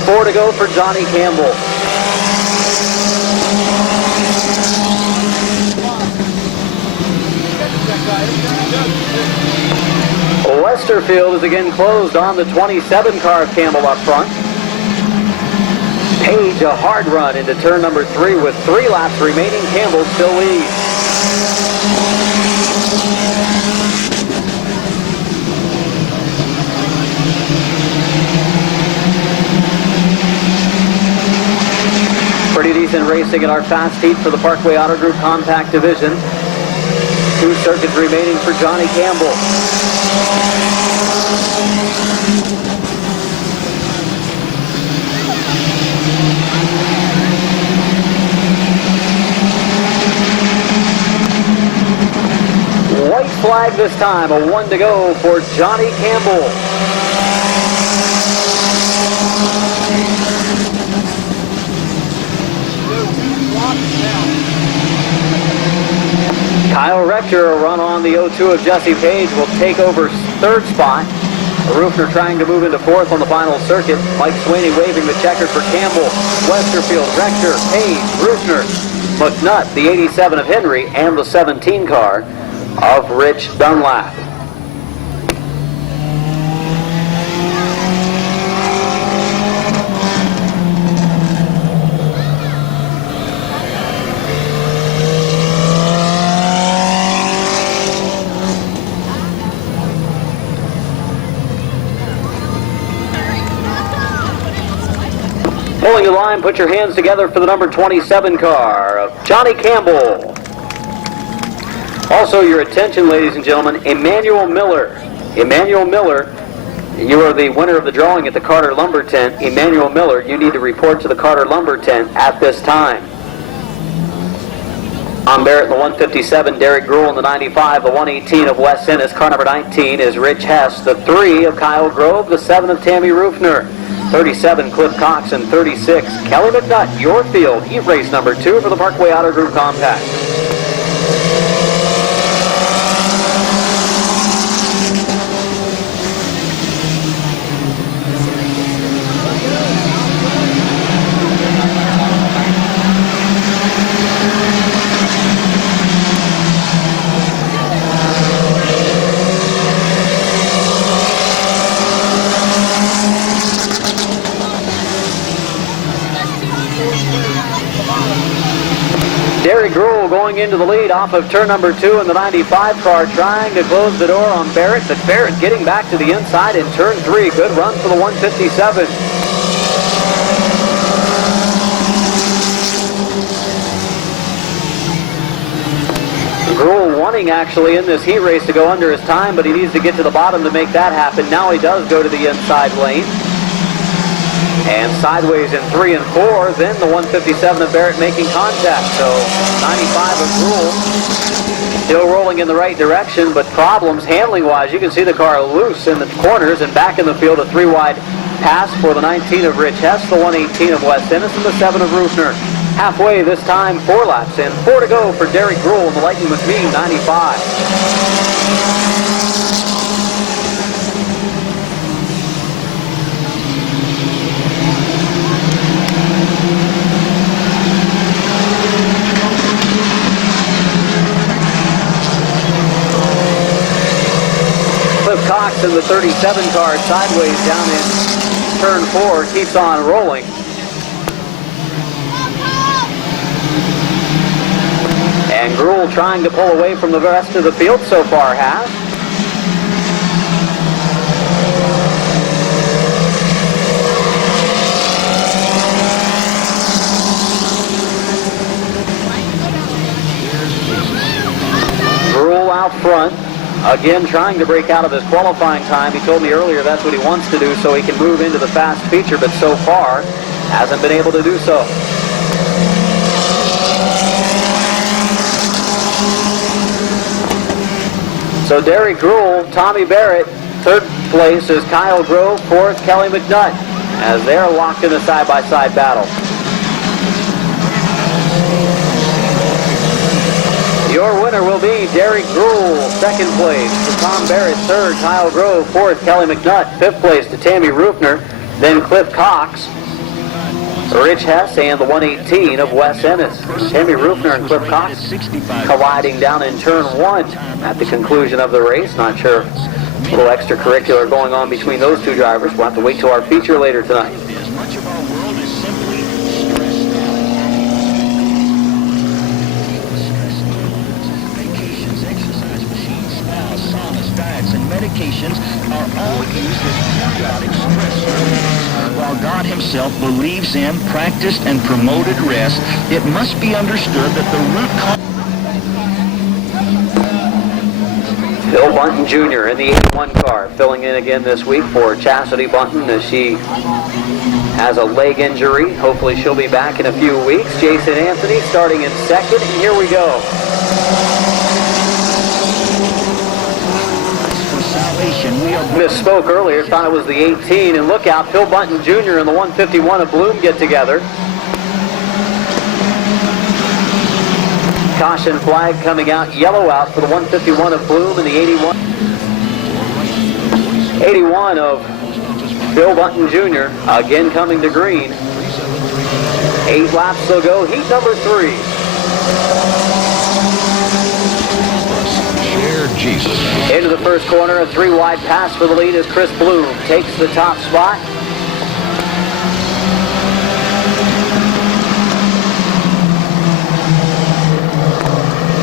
4 to go for Johnny Campbell. Westerfield is again closed on the 27 car of Campbell up front. Page a hard run into turn number 3 with 3 laps remaining. Campbell still leads. Pretty decent racing in our fast heat for the Parkway Auto Group Compact Division. 2 circuits remaining for Johnny Campbell. White flag this time, a 1 to go for Johnny Campbell. Kyle Rector, a run on the 0-2 of Jesse Page, will take over 3rd spot. Rufner trying to move into 4th on the final circuit. Mike Sweeney waving the checker for Campbell. Westerfield, Rector, Page, Rufner, McNutt, the 87 of Henry, and the 17 car of Rich Dunlap. Pulling the line, put your hands together for the number 27 car of Johnny Campbell. Also, your attention, ladies and gentlemen, Emmanuel Miller. Emmanuel Miller, you are the winner of the drawing at the Carter Lumber Tent. Emmanuel Miller, you need to report to the Carter Lumber Tent at this time. On Barrett in the 157, Derek Gruhl in the 95, the 118 of Wes Ennis. Car number 19 is Rich Hess, the 3 of Kyle Grove, the 7 of Tammy Rufner. 37, Cliff Cox, and 36, Kelly McNutt, your field, heat race number 2 for the Parkway Auto Group Compact. Derek Gruhl going into the lead off of turn number 2 in the 95 car, trying to close the door on Barrett, but Barrett getting back to the inside in turn 3. Good run for the 157. Gruhl wanting actually in this heat race to go under his time, but he needs to get to the bottom to make that happen. Now he does go to the inside lane. And sideways in 3 and 4, then the 157 of Barrett making contact. So 95 of Gruhl still rolling in the right direction, but problems handling-wise. You can see the car loose in the corners and back in the field. A 3-wide pass for the 19 of Rich Hess, the 118 of Wes Ennis, and the 7 of Rufner. Halfway this time, 4 laps in. 4 to go for Derek Gruhl in the Lightning McMean 95. Cox in the 37 car sideways down in turn 4, keeps on rolling. And Gruhl trying to pull away from the rest of the field so far has. Gruhl out front. Again, trying to break out of his qualifying time. He told me earlier that's what he wants to do so he can move into the fast feature, but so far hasn't been able to do so. So Derek Gruhl, Tommy Barrett, 3rd place is Kyle Grove, 4th Kelly McNutt, as they're locked in a side-by-side battle. Your winner will be Derek Gruhl, second place to Tom Barrett, third, Kyle Grove, fourth, Kelly McNutt, fifth place to Tammy Rufner, then Cliff Cox, Rich Hess, and the 118 of Wes Ennis. Tammy Rufner and Cliff Cox colliding down in turn one at the conclusion of the race. Not sure, a little extracurricular going on between those two drivers. We'll have to wait till our feature later tonight. As much of our world is simply stressed out. Vacations, exercise machines, spas, saunas, diets, and medications are all used as periodic stressors. While God himself believes in, practiced, and promoted rest, it must be understood that the root cause... Phil Bunton Jr. in the 81 car, filling in again this week for Chastity Bunton as she has a leg injury. Hopefully she'll be back in a few weeks. Jason Anthony starting in second, and here we go. Misspoke earlier, thought it was the 18, and look out, Phil Bunton Jr. and the 151 of Bloom get together. Caution flag coming out, yellow out for the 151 of Bloom and the 81. 81 of Phil Bunton Jr. again coming to green. 8 laps to go, heat number 3. Into the first corner, a 3-wide pass for the lead as Chris Bloom takes the top spot.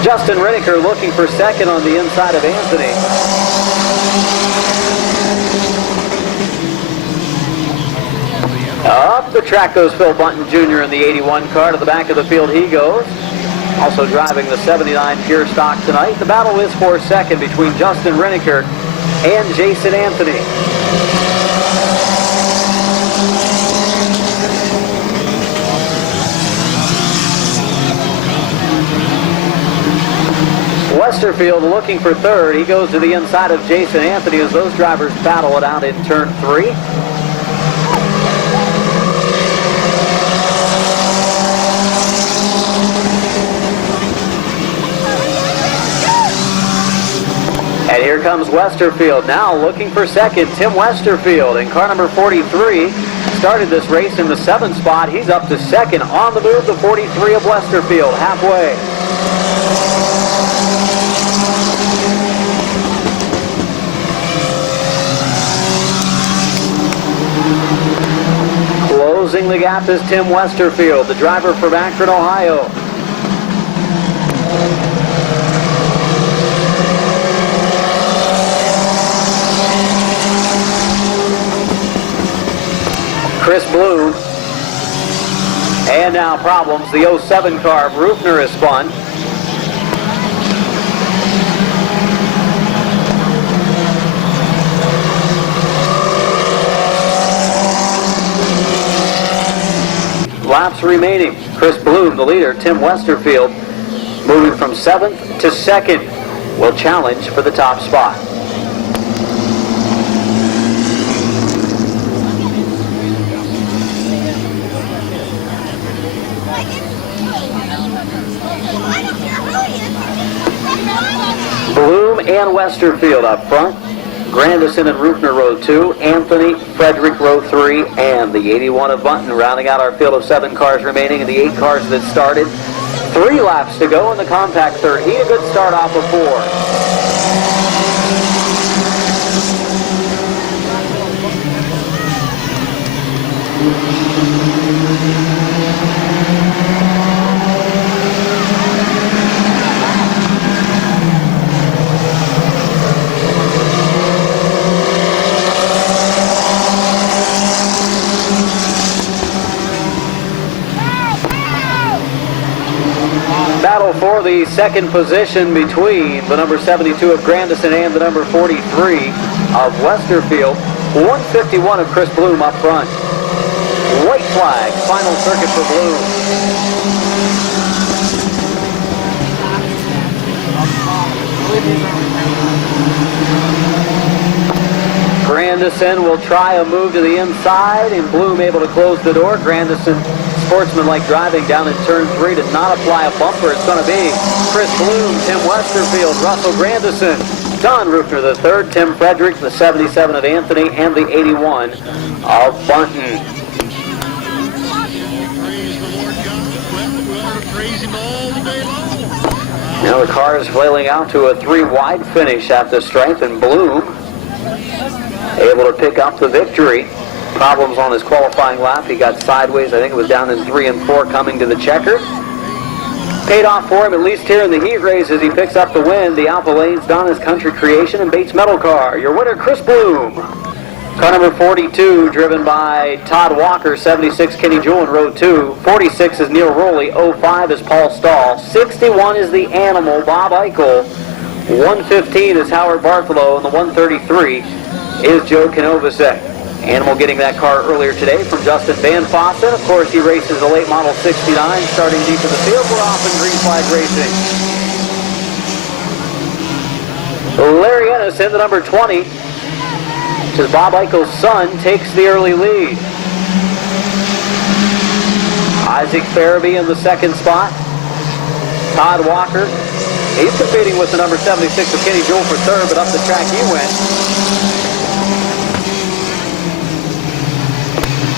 Justin Redeker looking for second on the inside of Anthony. Up the track goes Phil Bunton Jr. in the 81 car. To the back of the field he goes. Also driving the 79 pure stock tonight. The battle is for second between Justin Redeker and Jason Anthony. Westerfield looking for third. He goes to the inside of Jason Anthony as those drivers battle it out in turn 3. And here comes Westerfield now looking for second. Tim Westerfield in car number 43 started this race in the 7th spot. He's up to second. On the move, the 43 of Westerfield halfway. Closing the gap is Tim Westerfield, the driver from Akron, Ohio. Chris Bloom. And now problems. The 07 car of Rufner is spun. Laps remaining. Chris Bloom, the leader. Tim Westerfield moving from 7th to 2nd. Will challenge for the top spot. Bloom and Westerfield up front. Grandison and Rufner row 2. Anthony, Frederick row 3. And the 81 of Bunton rounding out our field of 7 cars remaining and the 8 cars that started. 3 laps to go in the compact third. He a good start off of 4. Battle for the second position between the number 72 of Grandison and the number 43 of Westerfield. 151 of Chris Bloom up front. White flag, final circuit for Bloom. Grandison will try a move to the inside, and Bloom able to close the door. Grandison sportsmanlike driving down in turn 3 to not apply a bumper. It's going to be Chris Bloom, Tim Westerfield, Russell Grandison, Don Rufner the third, Tim Frederick, the 77 of Anthony, and the 81 of Bunton. Now the car is flailing out to a 3-wide finish at the stripe, and Bloom able to pick up the victory. Problems on his qualifying lap. He got sideways. I think it was down in 3 and 4 coming to the checker. Paid off for him, at least here in the heat race, as he picks up the win. The Alpha Lanes, Donna's Country Creation, and Bates Metal Car. Your winner, Chris Bloom. Car number 42, driven by Todd Walker, 76, Kenny Jewell in row 2. 46 is Neil Rowley. 05 is Paul Stahl. 61 is the Animal, Bob Eichel. 115 is Howard Bartholow, and the 133 is Joe Konovacek. Animal getting that car earlier today from Justin Van Fossen. Of course, he races the late model 69, starting deep in the field. We're off in green flag racing. Larry Ennis in the number 20. As Bob Eichel's son takes the early lead. Isaac Farabee in the second spot. Todd Walker. He's competing with the number 76 of Kenny Jewell for third, but up the track he went.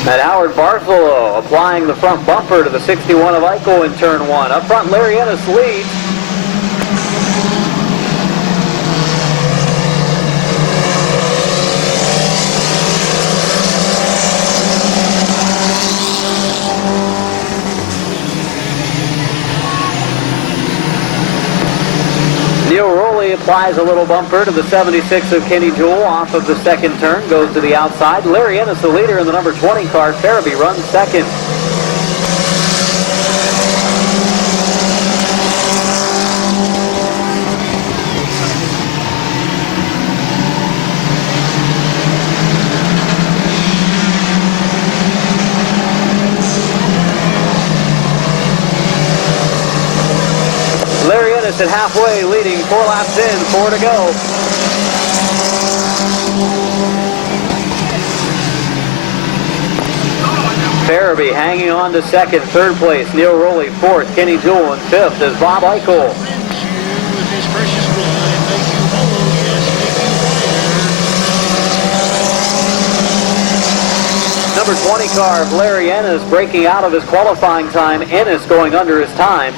And Howard Bartholow applying the front bumper to the 61 of Eichel in turn 1. Up front, Larry Ennis leads. Neil Rowley applies a little bumper to the 76 of Kenny Jewell off of the second turn, goes to the outside. Larry Ennis, the leader in the number 20 car. Farabee runs second. Larry Ennis at halfway, leading 4 laps in, 4 to go. Farabee hanging on to second, third place. Neil Rowley fourth, Kenny Jewell in fifth as Bob Eichel. Number 20 car of Larry Ennis breaking out of his qualifying time. Ennis going under his time.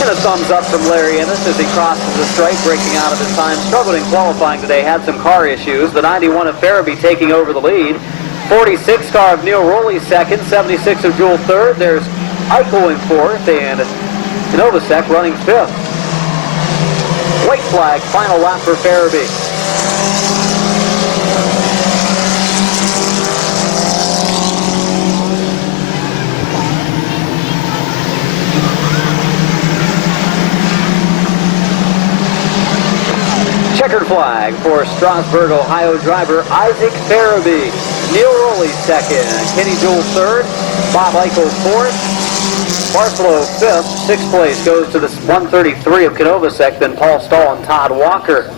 And a thumbs up from Larry Ennis as he crosses the stripe, breaking out of his time. Struggled in qualifying today, had some car issues. The 91 of Farabee taking over the lead. 46 car of Neil Rowley second, 76 of Jewell third. There's Eichel in fourth, and Konovacek running fifth. White flag, final lap for Farabee. Checkered flag for Strasburg, Ohio driver Isaac Farabee. Neil Rowley second, Kenny Jewell third, Bob Eichel fourth, Bartholow fifth. Sixth place goes to the 133 of Konovacek, then Paul Stahl and Todd Walker.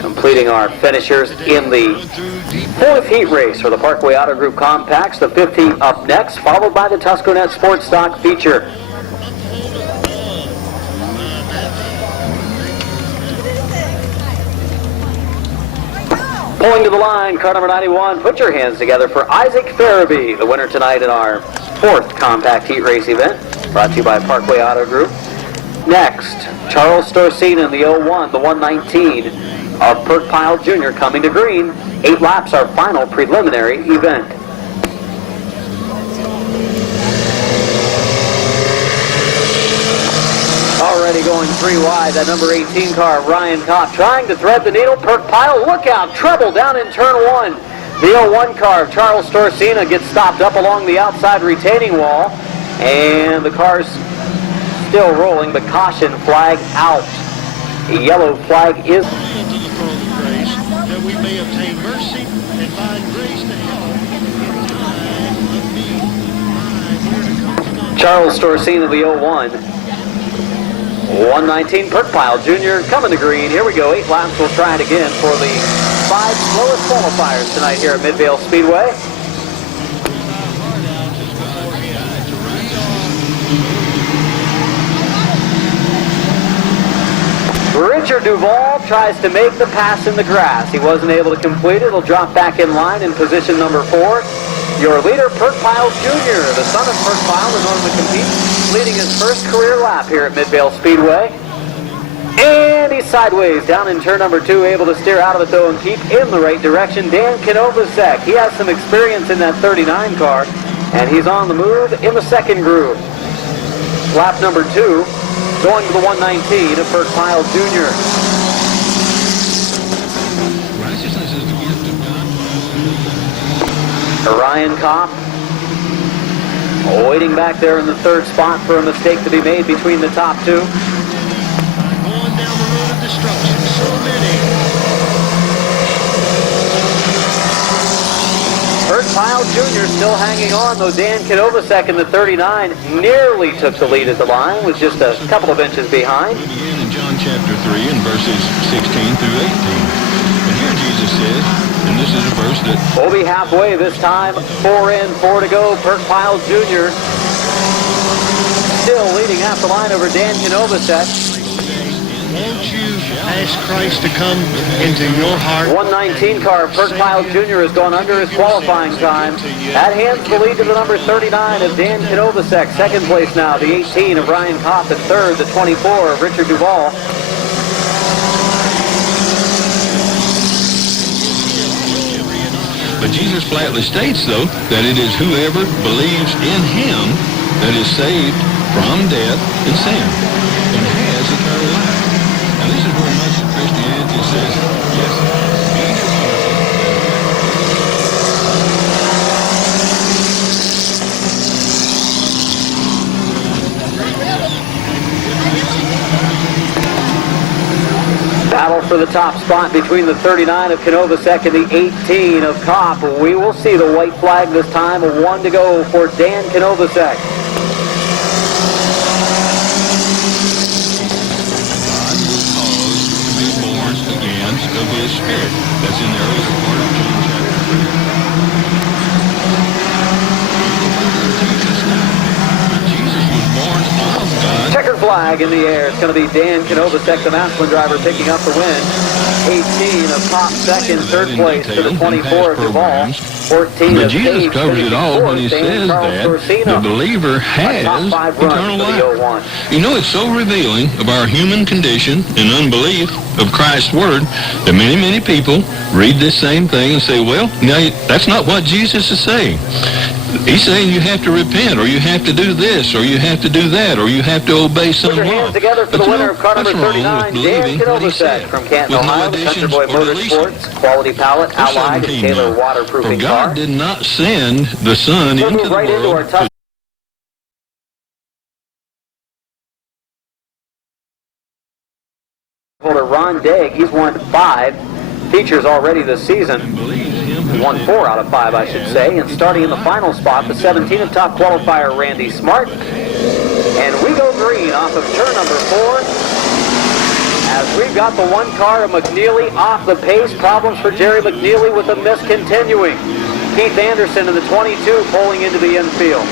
Completing our finishers in the fourth heat race for the Parkway Auto Group Compacts. The fifth heat up next, followed by the Tusconet Sports Stock feature. Pulling to the line, car number 91. Put your hands together for Isaac Farabee, the winner tonight in our fourth compact heat race event, brought to you by Parkway Auto Group. Next, Charles Storsina in the 01, the 119 of Perk Pyle Jr. coming to green. 8 laps, our final preliminary event. Already going 3 wide, that number 18 car, Ryan Kopp, trying to thread the needle. Perk Pyle, look out, trouble down in turn 1. The 01 car, Charles Storsina, gets stopped up along the outside retaining wall, and the car's still rolling, but caution, flag out. A yellow flag is... That we may obtain mercy and find grace to help. Charles Storsina, the 01. 119 Perkpile Jr. coming to green. Here we go. 8 laps. We'll try it again for the 5 slowest qualifiers tonight here at Midvale Speedway. Richard Duval tries to make the pass in the grass. He wasn't able to complete it. He'll drop back in line in position number 4. Your leader, Perkpile Jr., the son of Perkpile, in order to compete, leading his first career lap here at Midvale Speedway. And he's sideways down in turn number 2, able to steer out of it though and keep in the right direction. Dan Kinovasek, he has some experience in that 39 car, and he's on the move in the second groove. Lap number 2. Going to the 119 of Perkpile Jr. Righteousness is the gift of God. Ryan Kopp waiting back there in the 3rd spot for a mistake to be made between the top 2. Going down the road of destruction, so many. Perkpile Jr. still hanging on, though Dan Kinovasek in the 39 nearly took the lead at the line, was just a couple of inches behind. We begin in John chapter 3 and verses 16 through 18. And here Jesus says, and this is a verse that... We'll be halfway this time. 4 in, 4 to go. Perkpile Jr. still leading half the line over Dan Kinovasek. Won't you ask Christ to come into your heart? 119 car of Perkpile Jr. has gone under his qualifying time. That hands the lead to the number 39 of Dan Kinovasek. Second place now, the 18 of Ryan Kopp. And third, the 24 of Richard Duval. But Jesus flatly states, though, that it is whoever believes in him that is saved from death and sin and has eternal life. Now, this is where much of Christianity says, yes, Battle for the top spot between the 39 of Kinovasek and the 18 of Kopp. We will see the white flag this time. 1 to go for Dan Kinovasek. of his spirit. That's in the earlier part of John chapter 3. Jesus was born of God. Checker flag in the air. It's going to be Dan Kinovasek, the Maslin driver, picking up the win. 18 of Kopp second, third place to the 24 of Duval. 14 but of Jesus Page covers it all when he says that the believer has eternal life. You know, it's so revealing of our human condition and unbelief of Christ's word that many, many people read this same thing and say, well, no, that's not what Jesus is saying. He's saying you have to repent, or you have to do this, or you have to do that, or you have to obey some law. Put your hands together for the winner of car number 39, Dan Kinovasek from Canton, Ohio, the Country Boy Motorsports, Quality Pallet, Allied, and Taylor Waterproofing car. God did not send the Son we'll into the right world. Into our Ron Degg, he's won 5 features already this season. Won 4 out of 5, I should say. And starting in the final spot, the 17 of top qualifier, Randy Smart. And we go green off of turn number 4. As we've got the 1 car of McNeely off the pace. Problems for Jerry McNeely with the miss continuing. Keith Anderson in the 22 pulling into the infield.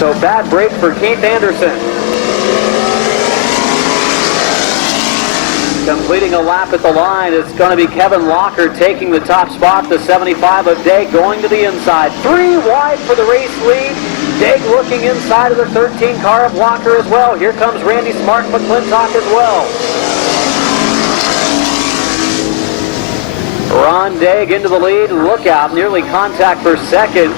So bad break for Keith Anderson. Completing a lap at the line, it's going to be Kevin Locker taking the top spot. The 75 of Degg going to the inside. 3 wide for the race lead. Degg looking inside of the 13 car of Locker as well. Here comes Randy Smart and McClintock as well. Ron Degg into the lead. Look out, nearly contact for second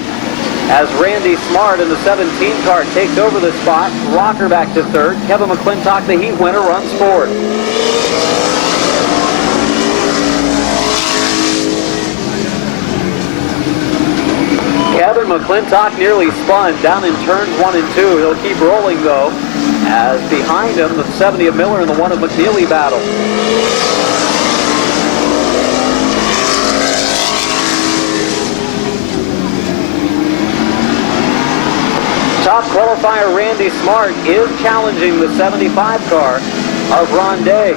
as Randy Smart in the 17 car takes over the spot. Locker back to third. Kevin McClintock, the heat winner, runs fourth. Kevin McClintock nearly spun down in turns 1 and 2. He'll keep rolling, though, as behind him, the 70 of Miller and the 1 of McNeely battle. Top qualifier Randy Smart is challenging the 75 car of Ron Day.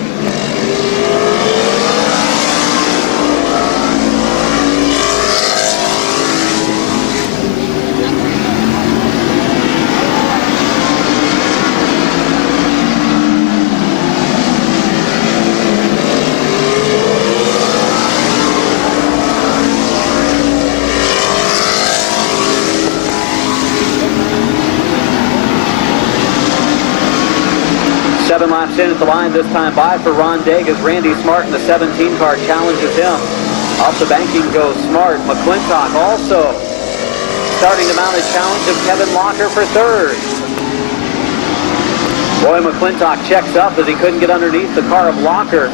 Seven laps in at the line, this time by for Ron Daig as Randy Smart in the 17 car challenges him. Off the banking goes Smart. McClintock also starting to mount a challenge of Kevin Locker for third. Boy, McClintock checks up as he couldn't get underneath the car of Locker.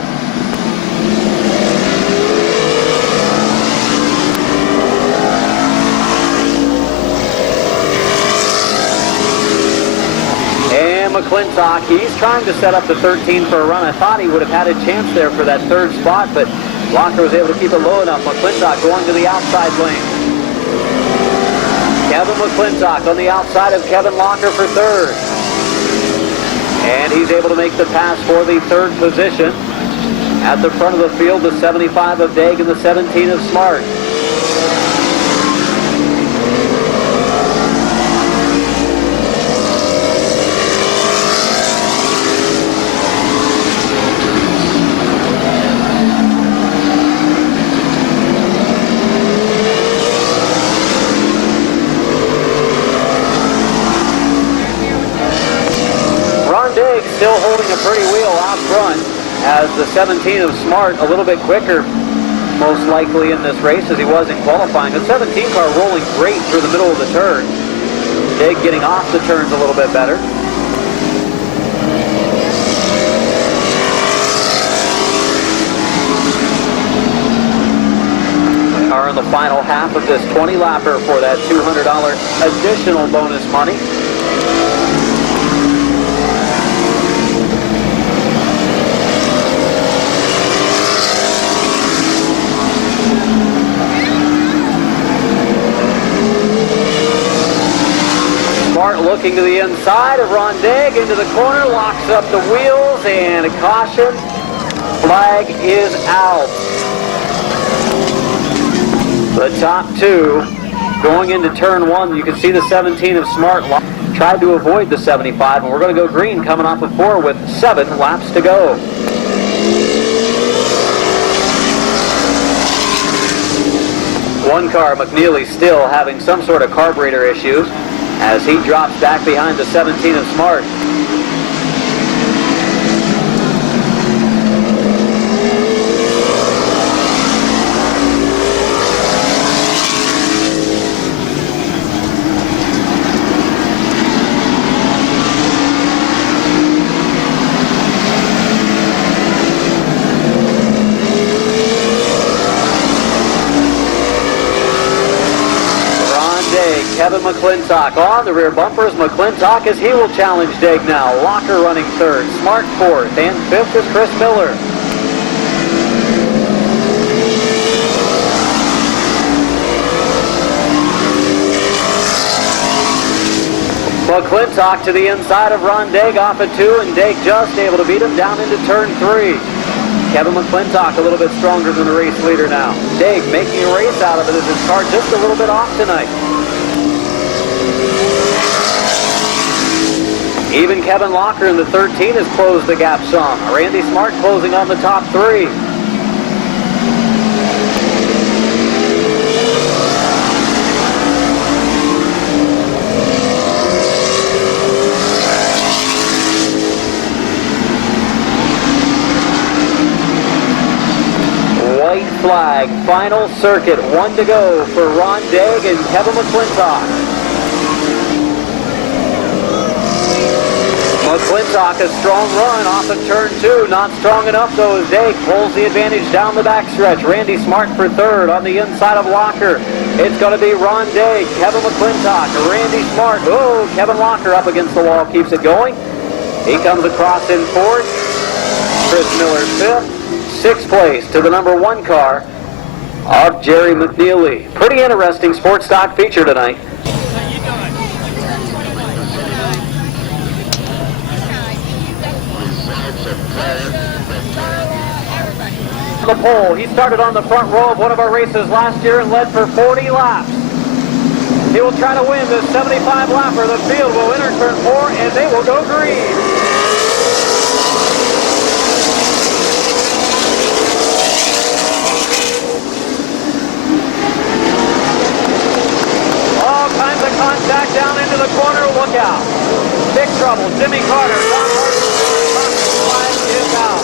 And McClintock, he's trying to set up the 13 for a run. I thought he would have had a chance there for that third spot, but Locker was able to keep it low enough. McClintock going to the outside lane. Kevin McClintock on the outside of Kevin Locker for third. And he's able to make the pass for the third position. At the front of the field, the 75 of Daig and the 17 of Smart. Still holding a pretty wheel out front as the 17 of Smart a little bit quicker, most likely in this race as he was in qualifying. The 17 car rolling great through the middle of the turn. Daig getting off the turns a little bit better. We are in the final half of this 20-lapper for that $200 additional bonus money. Looking to the inside of Ron Daig into the corner, locks up the wheels, and a caution. Flag is out. The top two going into turn one. You can see the 17 of Smart tried to avoid the 75, and we're going to go green coming off of 4 with 7 laps to go. One car, McNeely, still having some sort of carburetor issues as he drops back behind the 17 of Smart. Kevin McClintock on the rear bumpers. McClintock as he will challenge Daig now. Locker running third, Smart fourth, and fifth is Chris Miller. McClintock to the inside of Ron Daig off of 2, and Daig just able to beat him down into turn 3. Kevin McClintock a little bit stronger than the race leader now. Daig making a race out of it as his car just a little bit off tonight. Even Kevin Locker in the 13 has closed the gap some. Randy Smart closing on the top 3. White flag, final circuit, 1 to go for Ron Daig and Kevin McClintock. McClintock, a strong run off of turn 2. Not strong enough though as Daig pulls the advantage down the backstretch. Randy Smart for third on the inside of Locker. It's going to be Ron Daig, Kevin McClintock, Randy Smart. Oh, Kevin Locker up against the wall, keeps it going. He comes across in fourth. Chris Miller fifth. Sixth place to the number 1 car of Jerry McNeely. Pretty interesting sports stock feature tonight. The pole. He started on the front row of one of our races last year and led for 40 laps. He will try to win this 75 lapper. The field will enter turn 4 and they will go green. All kinds of contact down into the corner. Look out. Big trouble. Jimmy Carter. Don Hartman is out.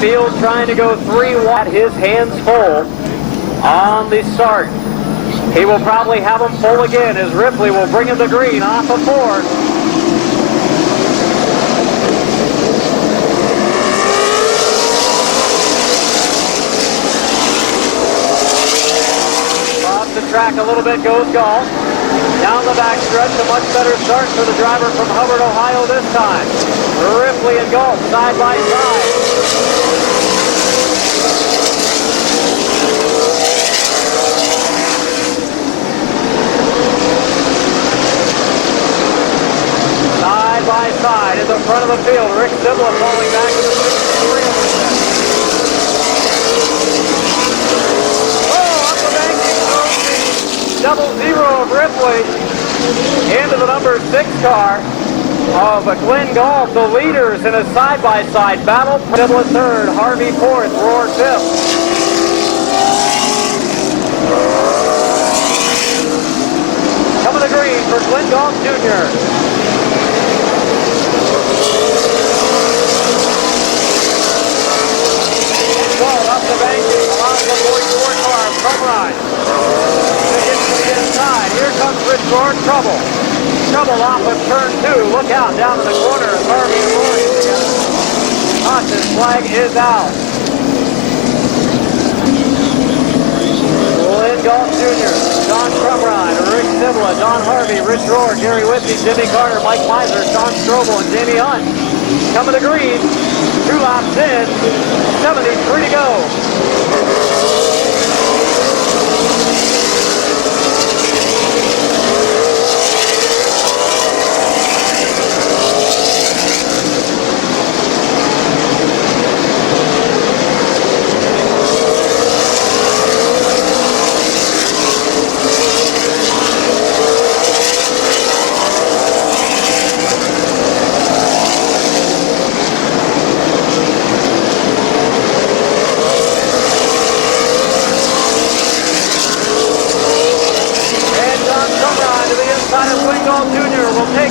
Field trying to go 3 wide, his hands full on the start. He will probably have them full again as Ripley will bring him the green off of 4. Off the track a little bit goes Gall. Down the backstretch, a much better start for the driver from Hubbard, Ohio this time. Ripley and Gall side by side. Side by side in the front of the field. Rick Zibla falling back to the 63. Oh, up the bank, double zero of Ripley into the number 6 car of Glenn Gall, the leaders in a side-by-side battle. Zibla 3rd, Harvey 4th, Roar 5th. Coming to green for Glenn Gall Jr. Up the bank, allows the 44 car from right. To the inside. Here comes Rich Gord. Trouble. Trouble off of turn 2. Look out down in the corner. Harvey and Rory together. Caution flag is out. Glenn Gall Jr., John Crumrine, Rick Zibla, Don Harvey, Rich Rohr, Gary Whitney, Jimmy Carter, Mike Miser, Sean Strobel, and Jamie Hunt. Coming to green. 2 laps in, 73 to go.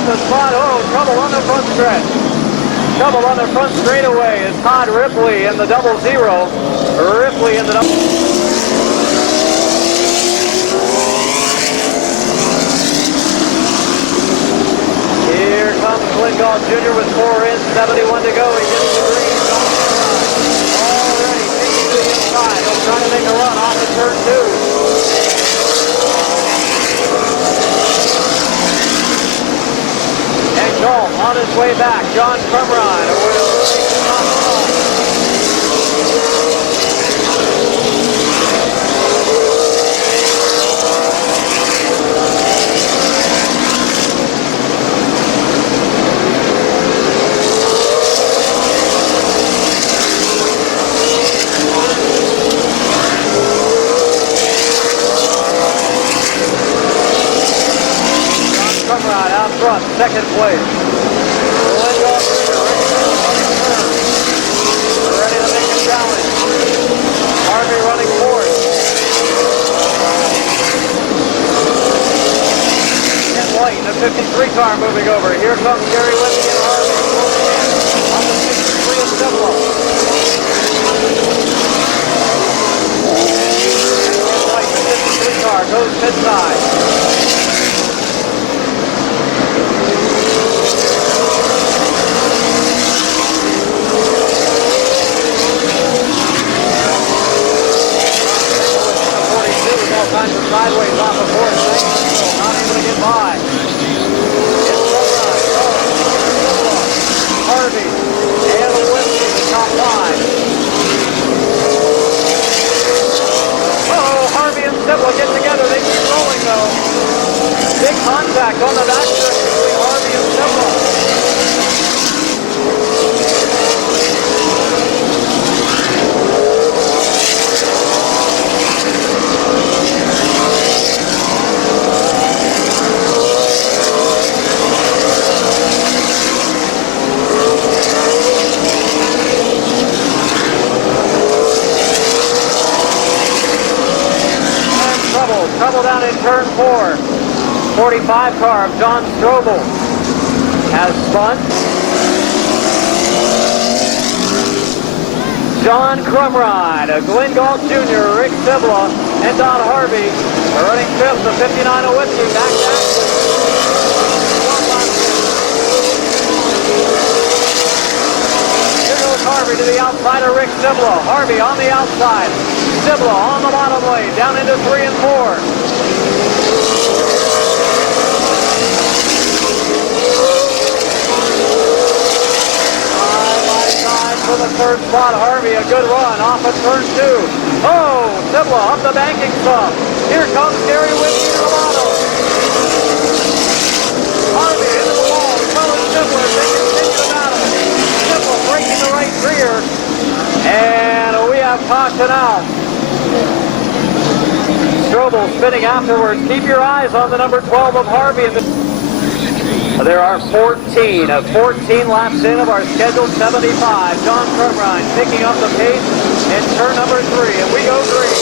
The spot. Oh, trouble on the front stretch. Trouble on the front straightaway is Todd Ripley in the double zero. Ripley in the double. Here comes Glenn Gall Jr. with 4 in, 71 to go. He gets the green. Already taking to the inside. He'll try to make a run off of turn 2. Gall on his way back. John Crumrine will take the top off. John Crumrine out front, second place. Ready to make a challenge. Harvey running forward. Ken White in the 53 car moving over. Here comes Gary Whitney and Harvey on the 63 of Zibla. Ken White, the 53 car, goes pit side. Sideways off of 4th, not able to get by. It's so right. down in turn 4. 45 car of John Strobel has spun. John Crumride, Glenn Galt Jr., Rick Sibla, and Don Harvey are running fifth. The 59 of Whiskey back to action. Here goes Harvey to the outside of Rick Sibla. Harvey on the outside. Sibla on the bottom lane, down into 3 and 4. For the third spot, Harvey, a good run off of turn 2. Oh, Sibla up the banking some. Here comes Gary Whitney to the bottom. Harvey into the wall, telling Sibla as they continue to battle. Sibla breaking the right rear, and we have caution out. Strobel spinning afterwards. Keep your eyes on the number 12 of Harvey. There are 14 laps in of our scheduled 75. John Crumrine picking up the pace in turn number 3, and we go green.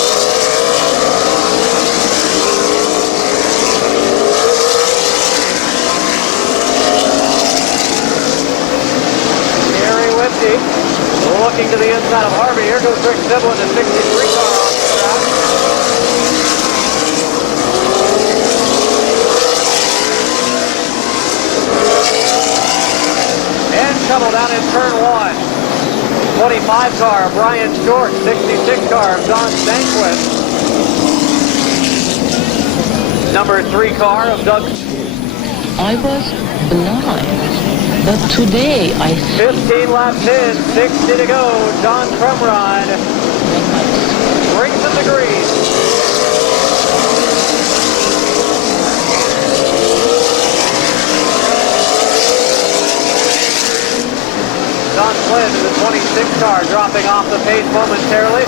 Gary Whitney looking to the inside of Harvey. Here goes Rick Sibla in the 63 car off the track. Trouble down in turn 1. 25 car, Brian Short. 66 car, Don Stanquist. Number 3 car of Doug. I was blind, but today I see. 15 laps in, 60 to go. John Crumride brings him to green. Don Flynn in the 26 car dropping off the pace momentarily.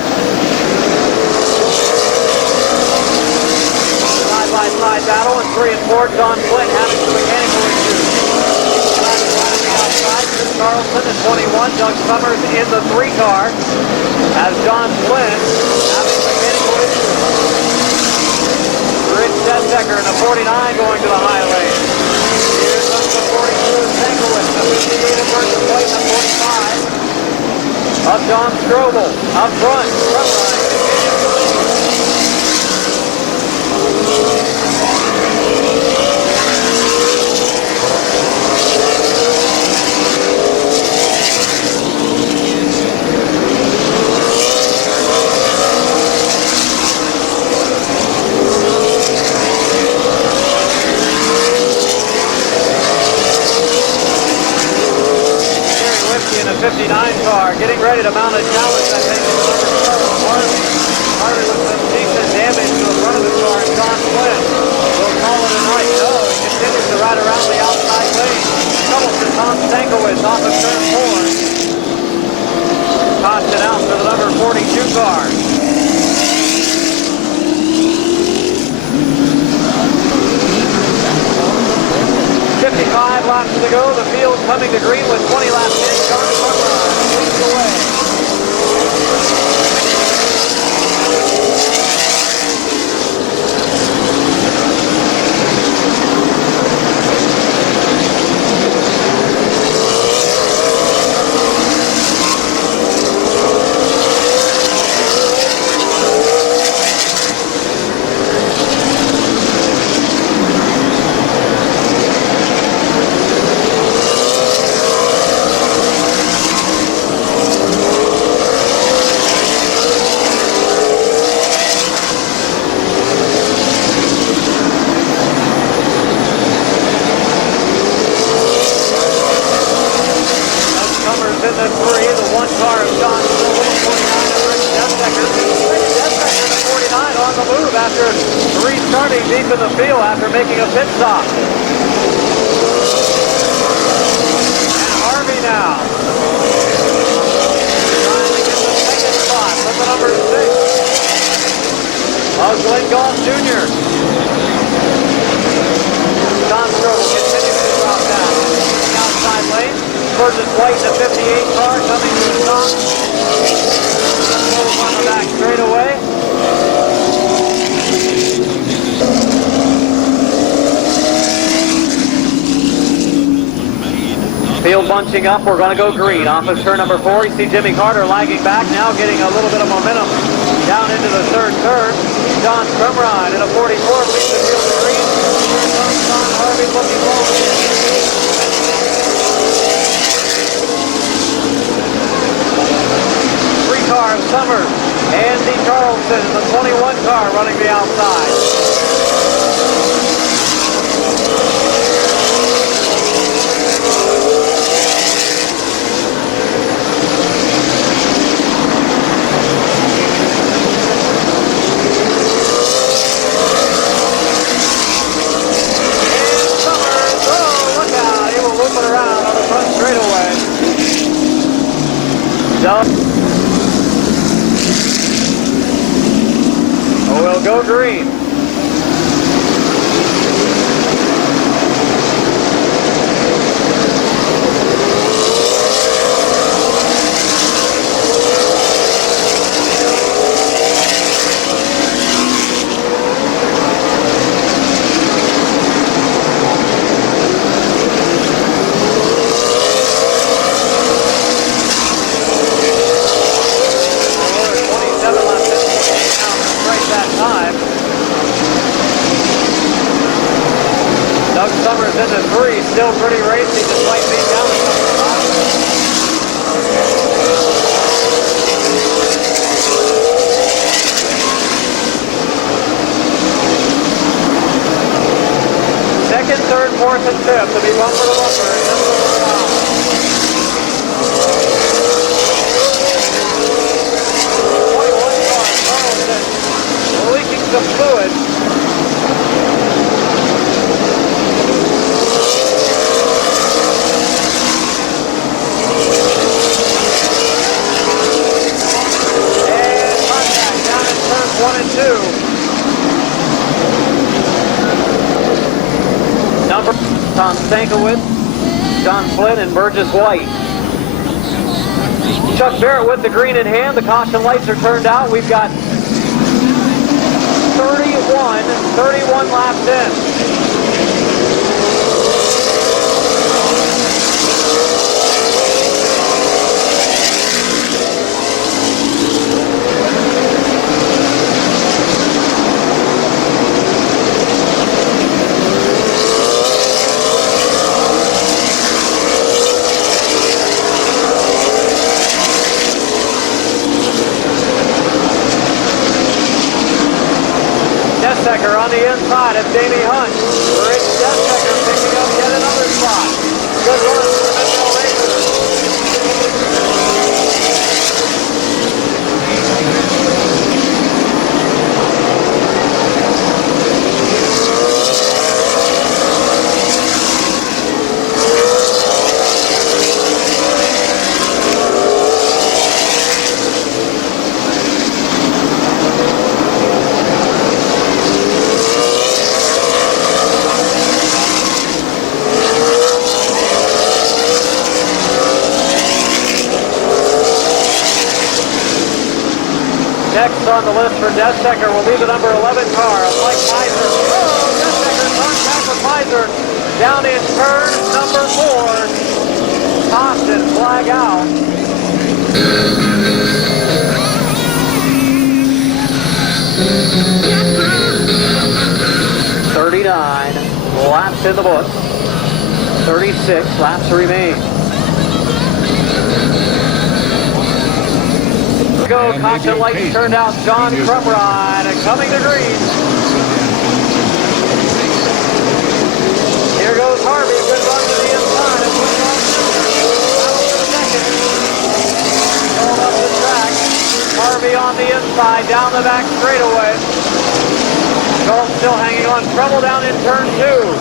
Side-by-side battle in 3 and 4. Don Flynn having some mechanical issues. Outside, Chris Carlson in 21. Doug Summers in the 3 car as John Flynn having mechanical issues. Rich Dedecker in the 49 going to the high lane. Here comes the 42 of Stankiewicz, the 58 of Burton White, the 45 of John Strobel. Up front, Crumride in a 59 car, getting ready to mount a challenge, I think, in the number 12 Harvey. Harvey with some decent damage to the front of his car, and John Flynn will call it a night. No, he continues to ride around the outside lane. Trouble for Tom Stankiewicz off of turn 4. Caution out for the number 42 car. 55 laps to go. The field coming to green with 20 laps in. John Crumride leads the way. After restarting deep in the field after making a pit stop. And Harvey now trying to get the second spot with the number 6 of Glenn Galt Jr. John Strobel continues to drop down the outside lane. Burgess White in the 58 car coming to the top. On the back straightaway. catching up. We're going to go green off of turn number 4. You see Jimmy Carter lagging back now, getting a little bit of momentum down into the third turn. John Crumrine in a 44 leads the field to green. Here comes Don Harvey looking low. Three car of Summers. Andy Carlson, the 21 car, running the outside. Oh, we'll go green. Summers into 3, still pretty racy despite being down in number 5. Second, third, fourth, and fifth to be bumper to bumper in this round. 21 car, Carlson, leaking some fluid. One and two. Number Tom Stankiewicz, John Flynn, and Burgess White. Chuck Barrett with the green in hand. The caution lights are turned out. We've got 31 laps in. Desecker on the inside of Davey Hunt. Rich Desecker picking up yet another spot. Good run for the Midvale Racers. Next on the list for Desecker will be the number 11 car of Mike Miser. Oh, Desecker contact with Miser down in turn number 4. Caution, flag out. "39 laps in the book. 36 laps remain. Go, caution lights turned out. John Crumrine coming to green. Here goes Harvey, a good run to the inside. And puts on battle for the second. Going up the track. Harvey on the inside, down the back straightaway. Schultz still hanging on. Trouble down in turn 2.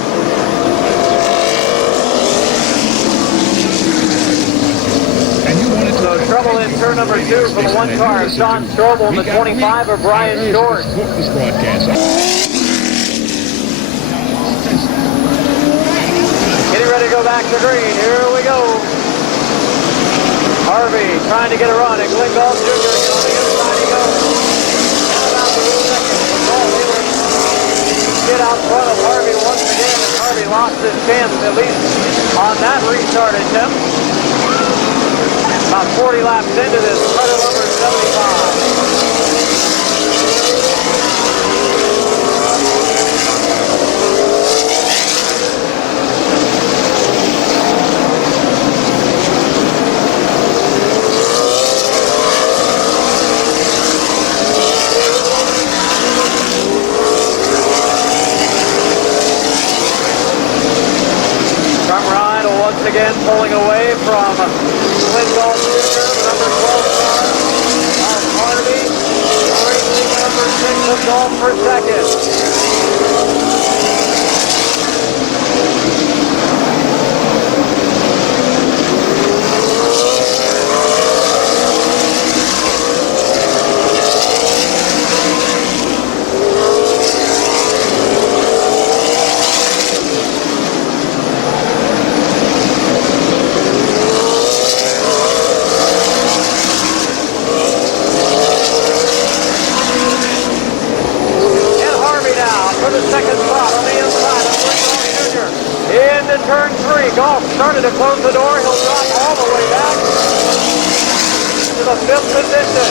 So trouble in turn number 2 for the 1 car of Sean Strobel and the 25 of Brian Short. Getting ready to go back to green. Here we go. Harvey trying to get a run, and Glenn Gall Jr. on the inside he goes. And about to lose second. Paul Wheeler get out front of Harvey once again, and Harvey lost his chance, at least on that restart attempt. about 40 laps into this, started number 75. Once again pulling away from Lindahl Jr., the number 12 car of Harvey, racing number 6 of Dolph for second. Turn 3, Golf started to close the door. He'll drop all the way back to the 5th position.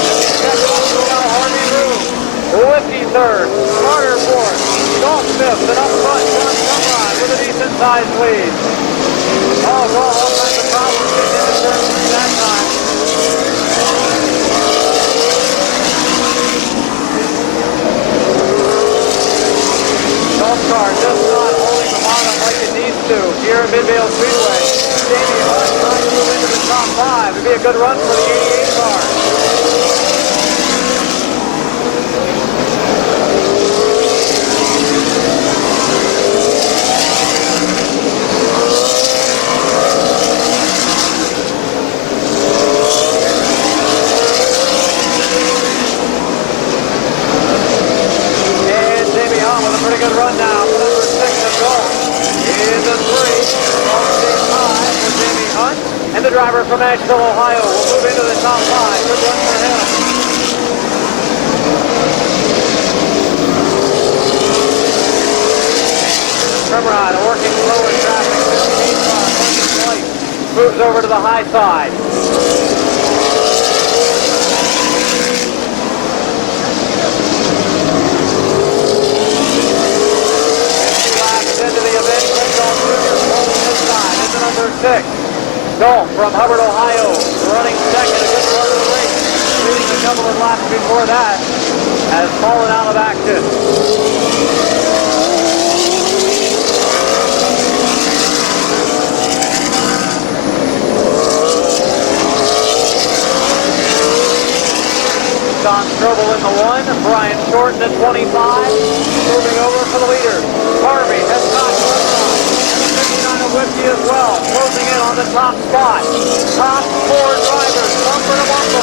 Now Harvey Room, Whiskey 3rd, Carter 4th, Golf 5th, and up front, John Sumrine with a decent sized lead. Oh, Golf all kinds of problems getting into turn 3 that time. Golf car just not holding the bottom like it needs to here at Midvale Speedway. Jamie Hunt trying to move into the top 5. It'd be a good run for the 88 car. And Jamie Hunt with a pretty good run now for number 6 of Golf. In the 3, Allstate 5 for Jamie Hunt, and the driver from Asheville, Ohio will move into the top 5. Good run for him. Sumrine working slow in traffic. 15 car, light, moves over to the high side. Into the event, Lindahl Jr. holding his side into number 6. Dolph from Hubbard, Ohio, running second, a good run of the race. Leading a couple of laps before that, has fallen out of action. Don Strobel in the 1, Brian Short in the 25, moving over for the leader. Harvey has not run on, and the 59 of Whiskey as well, closing in on the top spot. Top 4 drivers, bumper to bumper.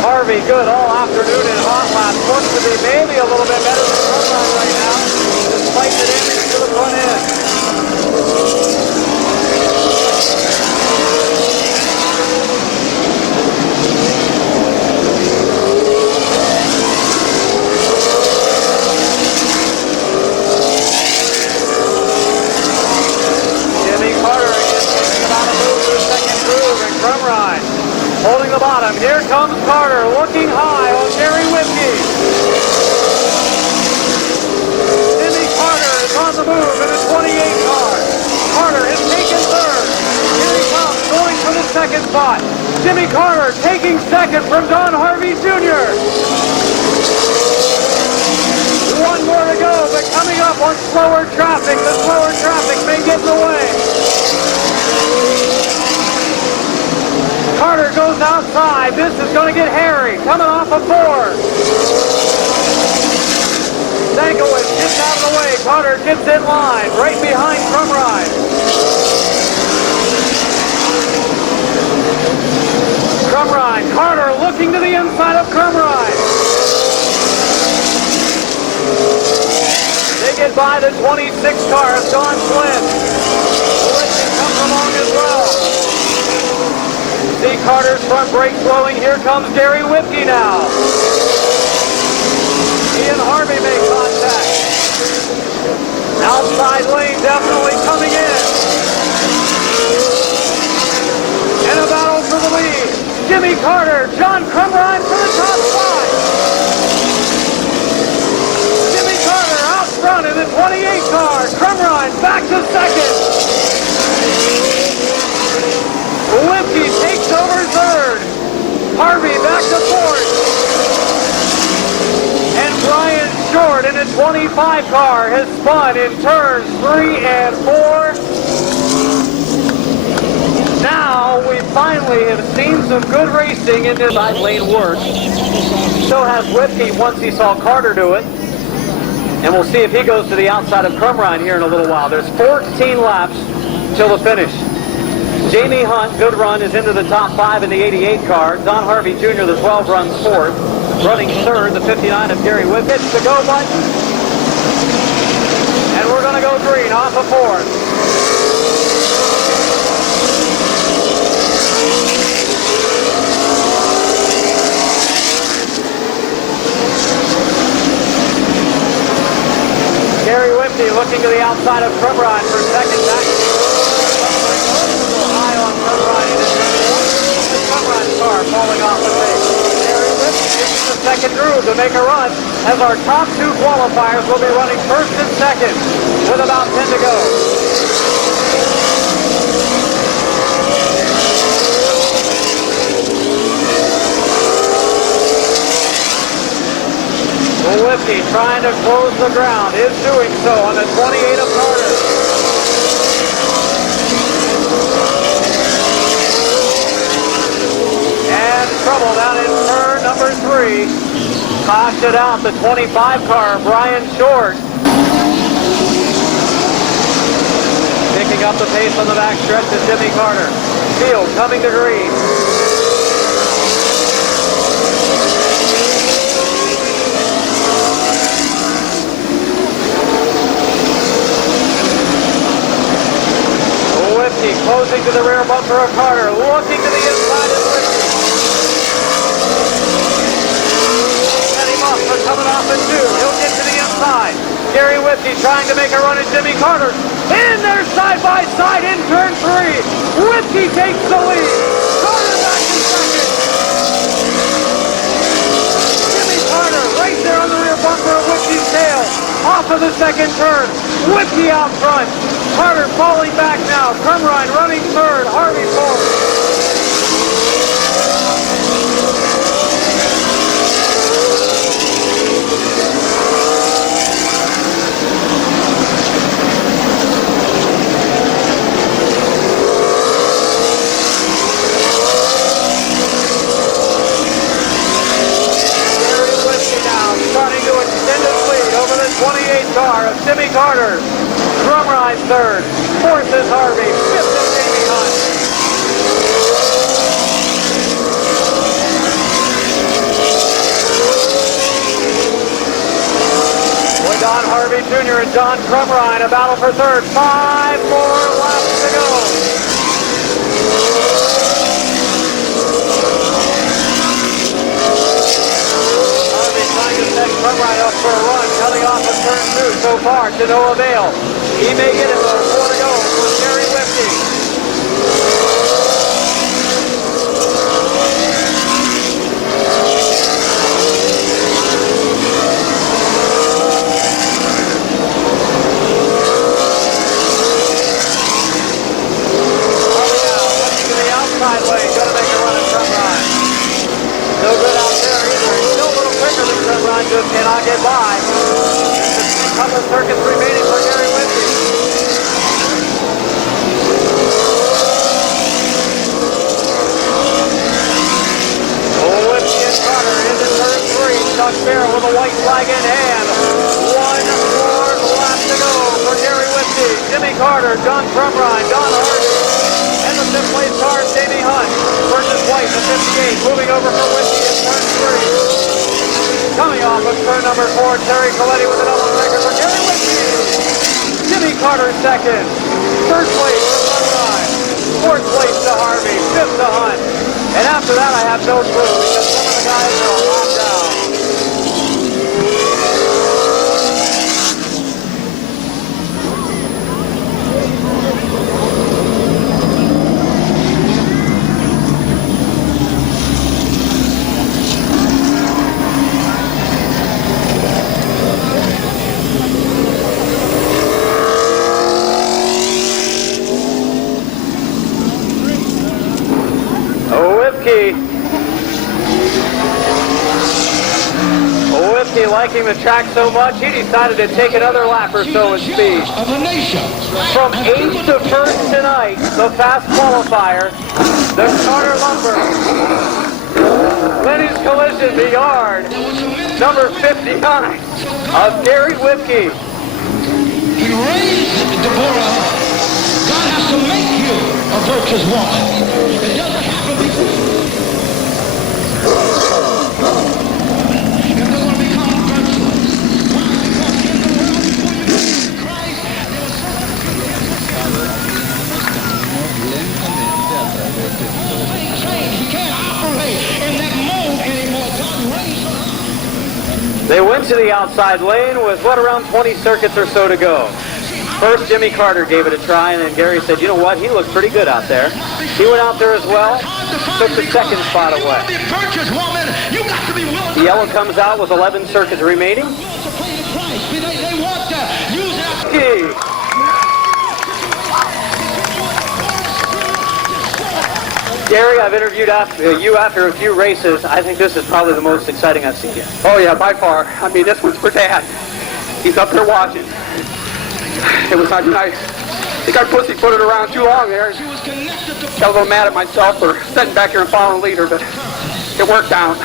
Harvey good all afternoon in hot laps, looks to be maybe a little bit better than Sumrine right now, despite the damage to the front end. Holding the bottom. Here comes Carter, looking high on Gary Whiskey. Jimmy Carter is on the move in a 28 car. Carter is taken 3rd. Here he comes, going for the 2nd spot. Jimmy Carter taking 2nd from Don Harvey Jr. One more to go, but coming up on slower traffic. The slower traffic may get in the way. Carter goes outside. This is going to get hairy. Coming off a 4. Stankiewicz gets out of the way. Carter gets in line. Right behind Crumride. Crumride. Carter looking to the inside of Crumride. They get by the 26 car of Don Flynn. Whiskey comes along as well. See Carter's front brake slowing. Here comes Gary Whiskey now. He and Harvey make contact. Outside lane definitely coming in. Carter, John Crumrine for the top 5. Jimmy Carter out front in the 28 car. Crumrine back to second. Wimpy takes over third. Harvey back to fourth. And Brian Short in the 25 car has spun in turns 3 and 4. Now we finally have seen some good racing in this side lane work. So has Whipkey once he saw Carter do it. And we'll see if he goes to the outside of Crumrine here in a little while. There's 14 laps till the finish. Jamie Hunt, good run, is into the top 5 in the 88 car. Don Harvey Jr., the 12, runs 4th. Running 3rd, the 59 of Gary Whip. Hits the go button. And we're going to go green off of 4th. Gary Whipney looking to the outside of Crumrine for second back. High on Crumrine in the Crumrine car falling off the pace. Gary Whipney gets the second groove to make a run as our top 2 qualifiers will be running first and second with about 10 to go. Whipkey trying to close the ground, is doing so on the 28 of Carter. And trouble down in turn number 3. Cautioned out the 25 car, Brian Short. Picking up the pace on the back stretch is Jimmy Carter. Field coming to green. Closing to the rear bumper of Carter, looking to the inside of Whipkey. Set him up for coming off at 2. He'll get to the inside. Gary Whipkey trying to make a run at Jimmy Carter. In there side by side in turn 3. Whipkey takes the lead. Carter back in second. Jimmy Carter right there on the rear bumper of Whipkey's tail. Off of the second turn. Whipkey out front. Carter falling back now. Crumrine running 3rd. Harvey 4th. Gary Whipkey now starting to extend his lead over the 28 car of Jimmy Carter. Crumrine 3rd, 4th is Harvey, 5th is Jamie Hunt. With Don Harvey Jr. and John Crumrine, a battle for 3rd. 5 more laps to go. Harvey trying to set Crumrine up for a run, cutting off of turn 2 so far to no avail. He may get it, though. 4 to go for Gary Whipkey. Harvey now looking to the outside lane, going to make a run at Crumrine. No good out there either. He's still a little quicker than Crumrine, just cannot get by. Just a couple circuits remaining for Gary Whipkey. Chuck Barrett with a white flag in hand. 1 more lap to go for Gary Whipkey. Jimmy Carter, John Crumrine, Don Harvey, and the 5th place car, Jamie Hunt versus White, the 58, moving over for Whipkey in turn 3. Coming off of turn number 4, Terry Coletti with a double record for Gary Whipkey. Jimmy Carter 2nd. 3rd place to Crumrine. 4th place to Harvey. 5th to Hunt. And after that, I have no clue because some of the guys are locked down. Whipkey. Whipkey liking the track so much, he decided to take another lap or so in speed. From 8th to 1st tonight, the fast qualifier, the Carter Lumber. Lenny's Collision, the yard, number 59 of Gary Whipkey. He raised Deborah. God has to make you a virtuous woman. It doesn't happen because if they want to become virtuous. Why? Because in the world before you receive Christ, there was he can't operate in that mode anymore. God raised her. They went to the outside lane with, around 20 circuits or so to go. First, Jimmy Carter gave it a try, and then Gary said, you know what, he looks pretty good out there. He went out there as well, took the second spot away. The yellow comes out with 11 circuits remaining. Gary, I've interviewed you after a few races. I think this is probably the most exciting I've seen you. Oh yeah, by far. I mean, this one's for Dad. He's up there watching. It was nice. I think I pussyfooted around too long there. Got a little mad at myself for sitting back here and following the leader, but it worked out.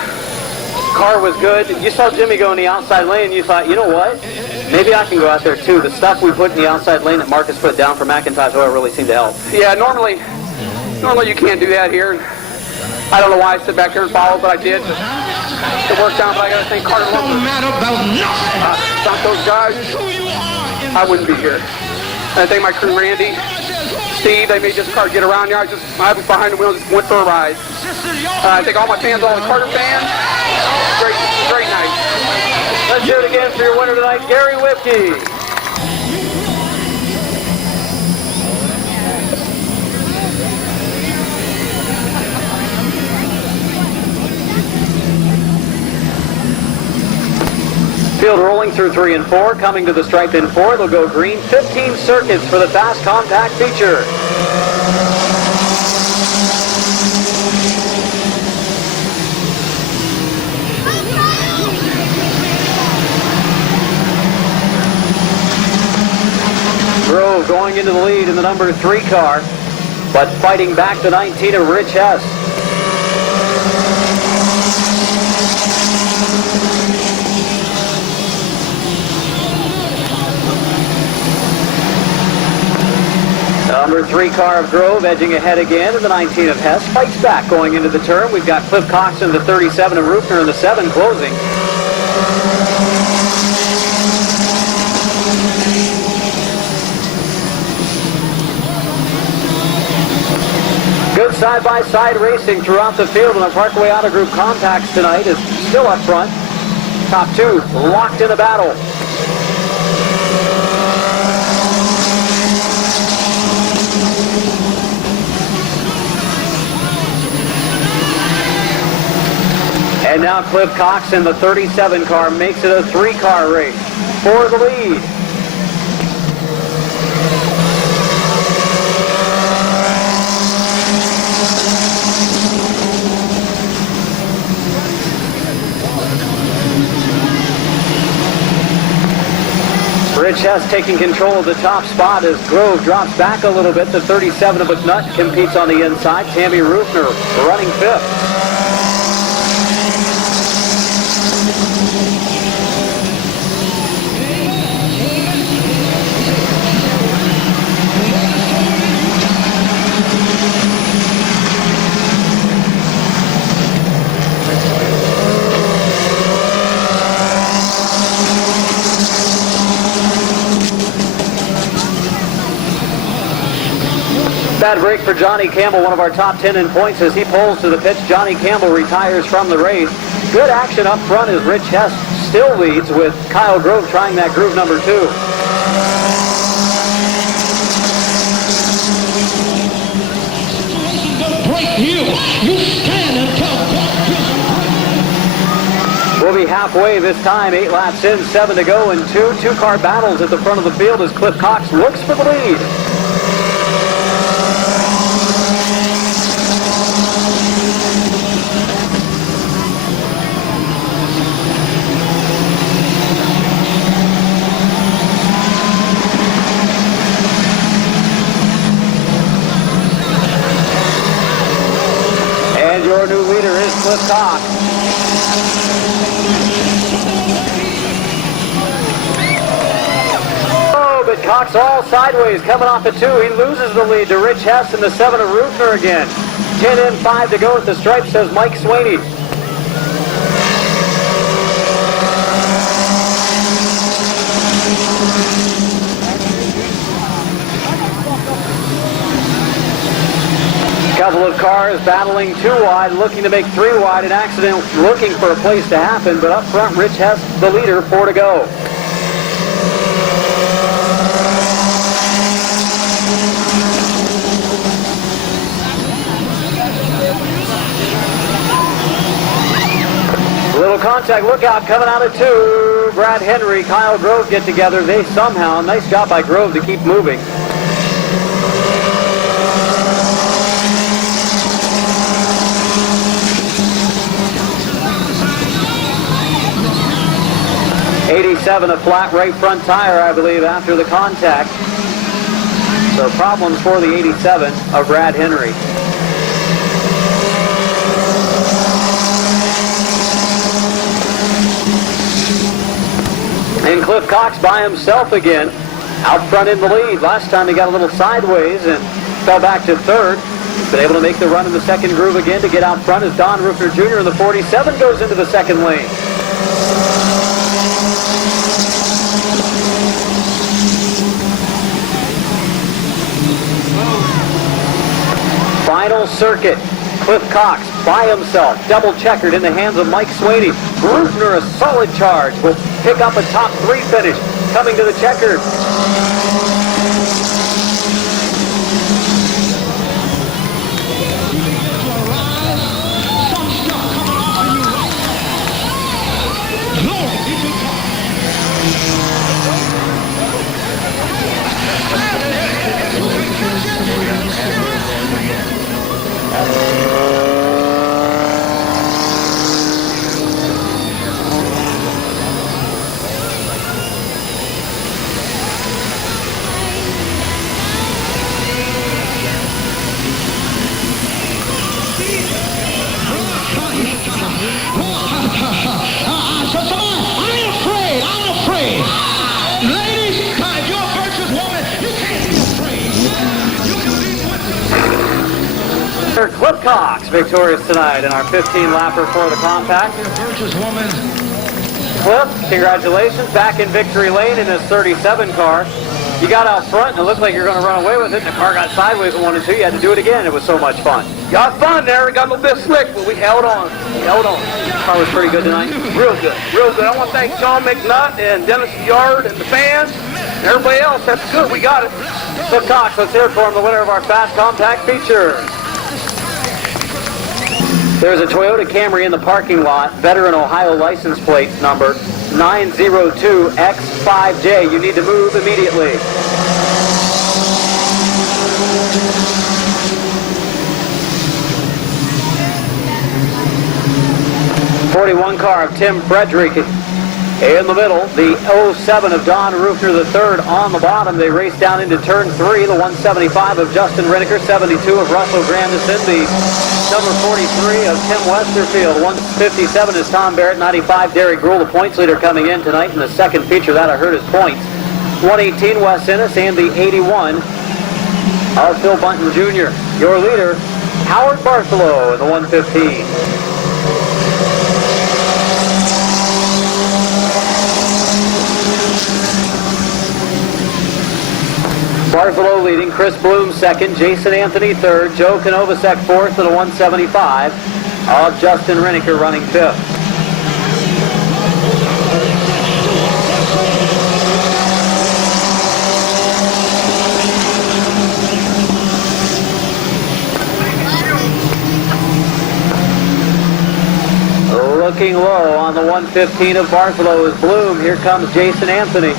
Car was good. You saw Jimmy go in the outside lane, and you thought, you know what? Maybe I can go out there too. The stuff we put in the outside lane that Marcus put down for McIntosh oil really seemed to help. Yeah, normally you can't do that here. I don't know why I sit back here and follow, but I did. It worked out, but I got to thank Carter Lumber. Without those guys, I wouldn't be here. And I thank my crew, Randy, Steve. They made this car get around here. I was behind the wheel, just went for a ride. I thank all my fans, all the Carter fans. Great night. Let's hear it again for your winner tonight, Gary Whipkey. Field rolling through 3 and 4, coming to the stripe in 4. They'll go green. 15 circuits for the fast compact feature. Grove going into the lead in the number 3 car, but fighting back the 19 of Rich Hess. Number 3 car of Grove edging ahead again, and the 19 of Hess fights back going into the turn. We've got Cliff Cox in the 37 of Rupner in the 7 closing. Good side-by-side racing throughout the field, and the Parkway Auto Group Compacts tonight is still up front. Top 2 locked in a battle. And now Cliff Cox in the 37 car makes it a 3-car race for the lead. Rich Hess taking control of the top spot as Grove drops back a little bit. The 37 of McNutt competes on the inside. Tammy Rufner running 5th. Bad break for Johnny Campbell, one of our top 10 in points as he pulls to the pitch. Johnny Campbell retires from the race. Good action up front as Rich Hess still leads with Kyle Grove trying that groove number 2. We'll be halfway this time, 8 laps in, 7 to go, and 2-car battles at the front of the field as Cliff Cox looks for the lead. Your new leader is Cliff Cox. Oh, but Cox all sideways, coming off the 2. He loses the lead to Rich Hess in the 7 of Rufner again. 10 in, 5 to go at the stripe, says Mike Sweeney. Couple of cars battling 2 wide, looking to make 3 wide. An accident looking for a place to happen, but up front, Rich Hess, the leader, 4 to go. Little contact, look out, coming out of 2. Brad Henry, Kyle Grove get together. They somehow, nice job by Grove to keep moving. '87, a flat right front tire, I believe, after the contact. So problems for the 87 of Brad Henry. And Cliff Cox by himself again, out front in the lead. Last time he got a little sideways and fell back to 3rd. He's been able to make the run in the 2nd groove again to get out front as Don Rufner Jr. in the 47 goes into the 2nd lane. Final circuit. Cliff Cox by himself, double checkered in the hands of Mike Sweeney. Rufner, a solid charge, will pick up a top 3 finish coming to the checkered. Cliff Cox victorious tonight in our 15-lapper for the compact. Cliff, congratulations, back in victory lane in his 37 car. You got out front and it looked like you're going to run away with it, and the car got sideways in 1 and 2. You had to do it again. It was so much fun. Got fun there. We got a little bit slick, but we held on. The car was pretty good tonight. Real good. Real good. I want to thank John McNutt and Dennis Yard and the fans and everybody else. That's good. We got it. Cliff Cox, let's hear it for him, the winner of our Fast Compact feature. There's a Toyota Camry in the parking lot, veteran Ohio license plate number 902X5J. You need to move immediately. '41 car of Tim Frederick in the middle. The 07 of Don Rufner III on the bottom. They race down into turn 3. The 175 of Justin Reneker, 72 of Russell Grandison. The number 43 of Tim Westerfield. 157 is Tom Barrett. 95 Derek Gruhl, the points leader, coming in tonight in the second feature. That I heard his points. 118 Wes Ennis and the 81 of Phil Bunton Jr. Your leader, Howard Bartholow in the 115. Bartholow leading, Chris Bloom second, Jason Anthony third, Joe Konovacek fourth in a 175, of Justin Reneker running fifth. Looking low on the 115 of Bartholow is Bloom. Here comes Jason Anthony.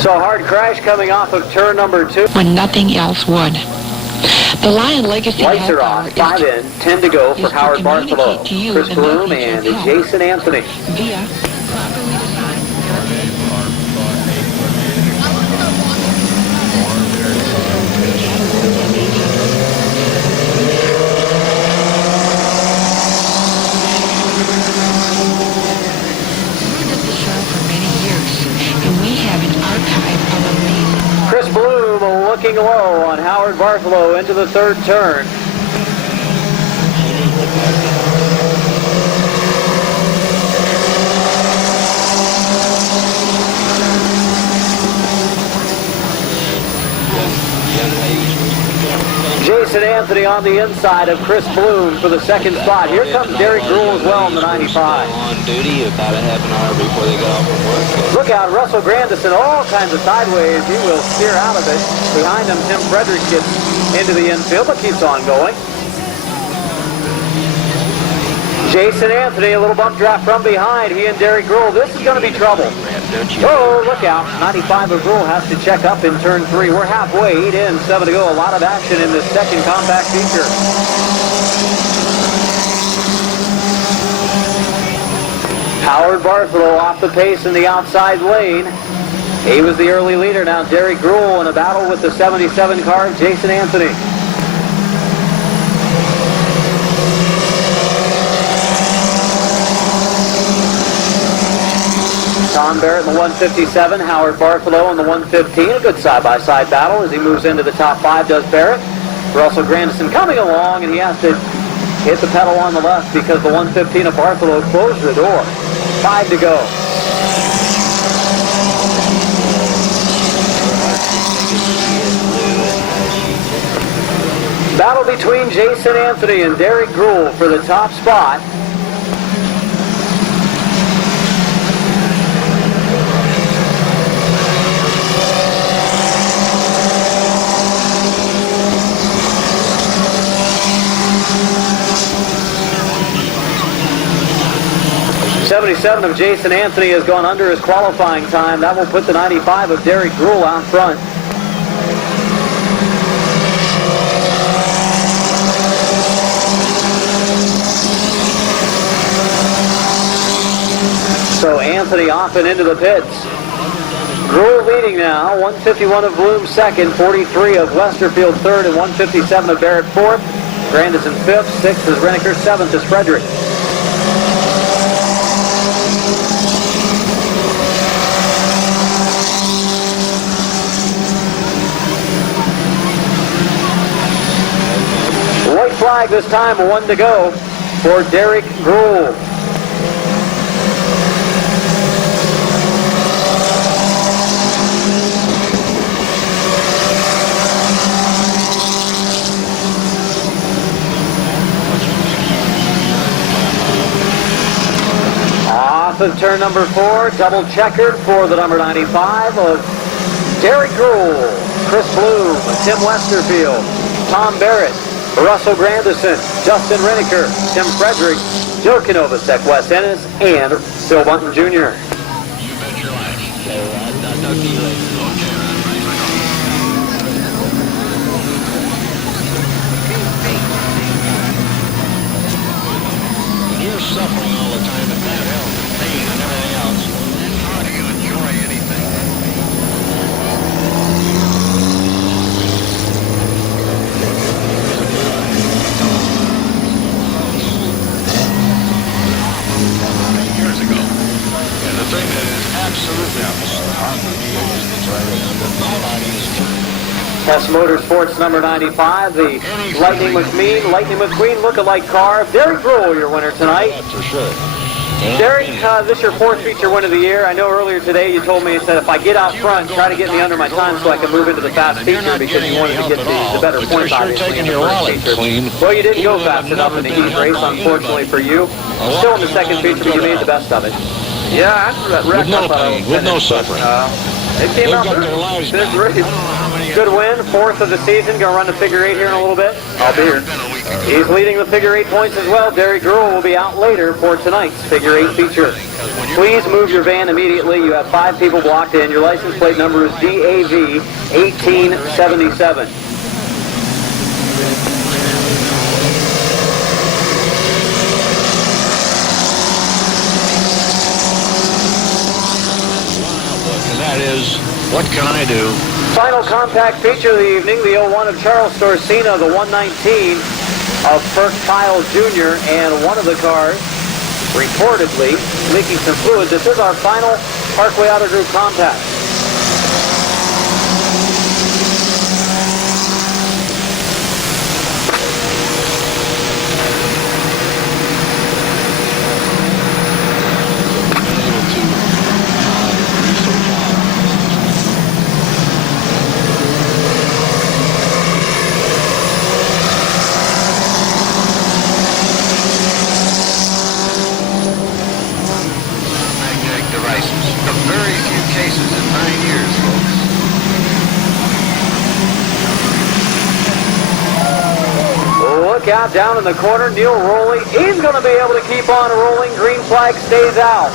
So hard crash coming off of turn number 2. When nothing else would. The Lion Legacy Lights are off, 5 in, 10 to go for Howard Bartholow, Chris Bloom, and Jason Anthony. Via properly designed the show for many years, and we have an archive of amazing. Chris Bloom looking low on Howard Bartholow into the 3rd turn. Jason Anthony on the inside of Chris Bloom for the 2nd spot. Here comes Derek Gruhl as well in the 95. On duty about a half an hour before they got off from work. Look out, Russell Grandison, all kinds of sideways. He will steer out of it. Behind him, Tim Frederick gets into the infield, but keeps on going. Jason Anthony, a little bump draft from behind. He and Derek Gruhl. This is going to be trouble. Oh, look out. 95 of Gruhl has to check up in turn 3. We're halfway, 8 in, 7 to go. A lot of action in this 2nd compact feature. Howard Bartholow off the pace in the outside lane. He was the early leader. Now Derek Gruhl in a battle with the 77 car of Jason Anthony. Tom Barrett in the 157, Howard Bartholow in the 115. A good side-by-side battle as he moves into the top 5, does Barrett. Russell Grandison coming along, and he has to hit the pedal on the left because the 115 of Bartholow closed the door. 5 to go. Battle between Jason Anthony and Derek Gruhl for the top spot. '77 of Jason Anthony has gone under his qualifying time. That will put the 95 of Derek Gruhl out front. So Anthony off and into the pits. Gruhl leading now. 151 of Bloom 2nd, 43 of Westerfield 3rd, and 157 of Barrett 4th. Grandison 5th, 6th is Reneker, 7th is Frederick. White flag this time, 1 to go for Derek Gruhl. Off of turn number 4, double checkered for the number 95 of Derek Gruhl, Chris Bloom, Tim Westerfield, Tom Barrett, Russell Grandison, Justin Reneker, Tim Frederick, Joe Canovasek, Wes Ennis, and Bill Bunton Jr. You bet your life. I'll talk to you later. You're suffering all the time with bad health and pain and everything else. Then how do you enjoy anything? Years ago. And the thing that is absolutely astounding to me is that nobody is Hess Motorsports number 95, the Lightning McQueen look-alike car of Derek Gruhl, your winner tonight. That's for sure. Derek, this is your 4th feature win of the year. I know earlier today you told me that if I get out front, try to get me under my time so I can move into the fast feature because you wanted to get the better points, obviously, in the first feature. Well, you didn't go fast enough in the heat race, unfortunately for you. Still in the 2nd feature, but you made the best of it. Yeah, after that wreck, With no pain, with no suffering. It came out got good. their lives Good back. race. Good win, 4th of the season. Going to run the figure 8 here in a little bit. I'll be here. He's leading the figure 8 points as well. Derek Gruhl will be out later for tonight's figure 8 feature. Please move your van immediately. You have 5 people blocked in. Your license plate number is DAV 1877. And that is, what can I do? Final compact feature of the evening, the 01 of Charles Storsina, the 119 of Perk Pyle Jr., and one of the cars reportedly leaking some fluid. This is our final Parkway Auto Group compact. Look out down in the corner, Neil Rowley. He's going to be able to keep on rolling. Green flag stays out.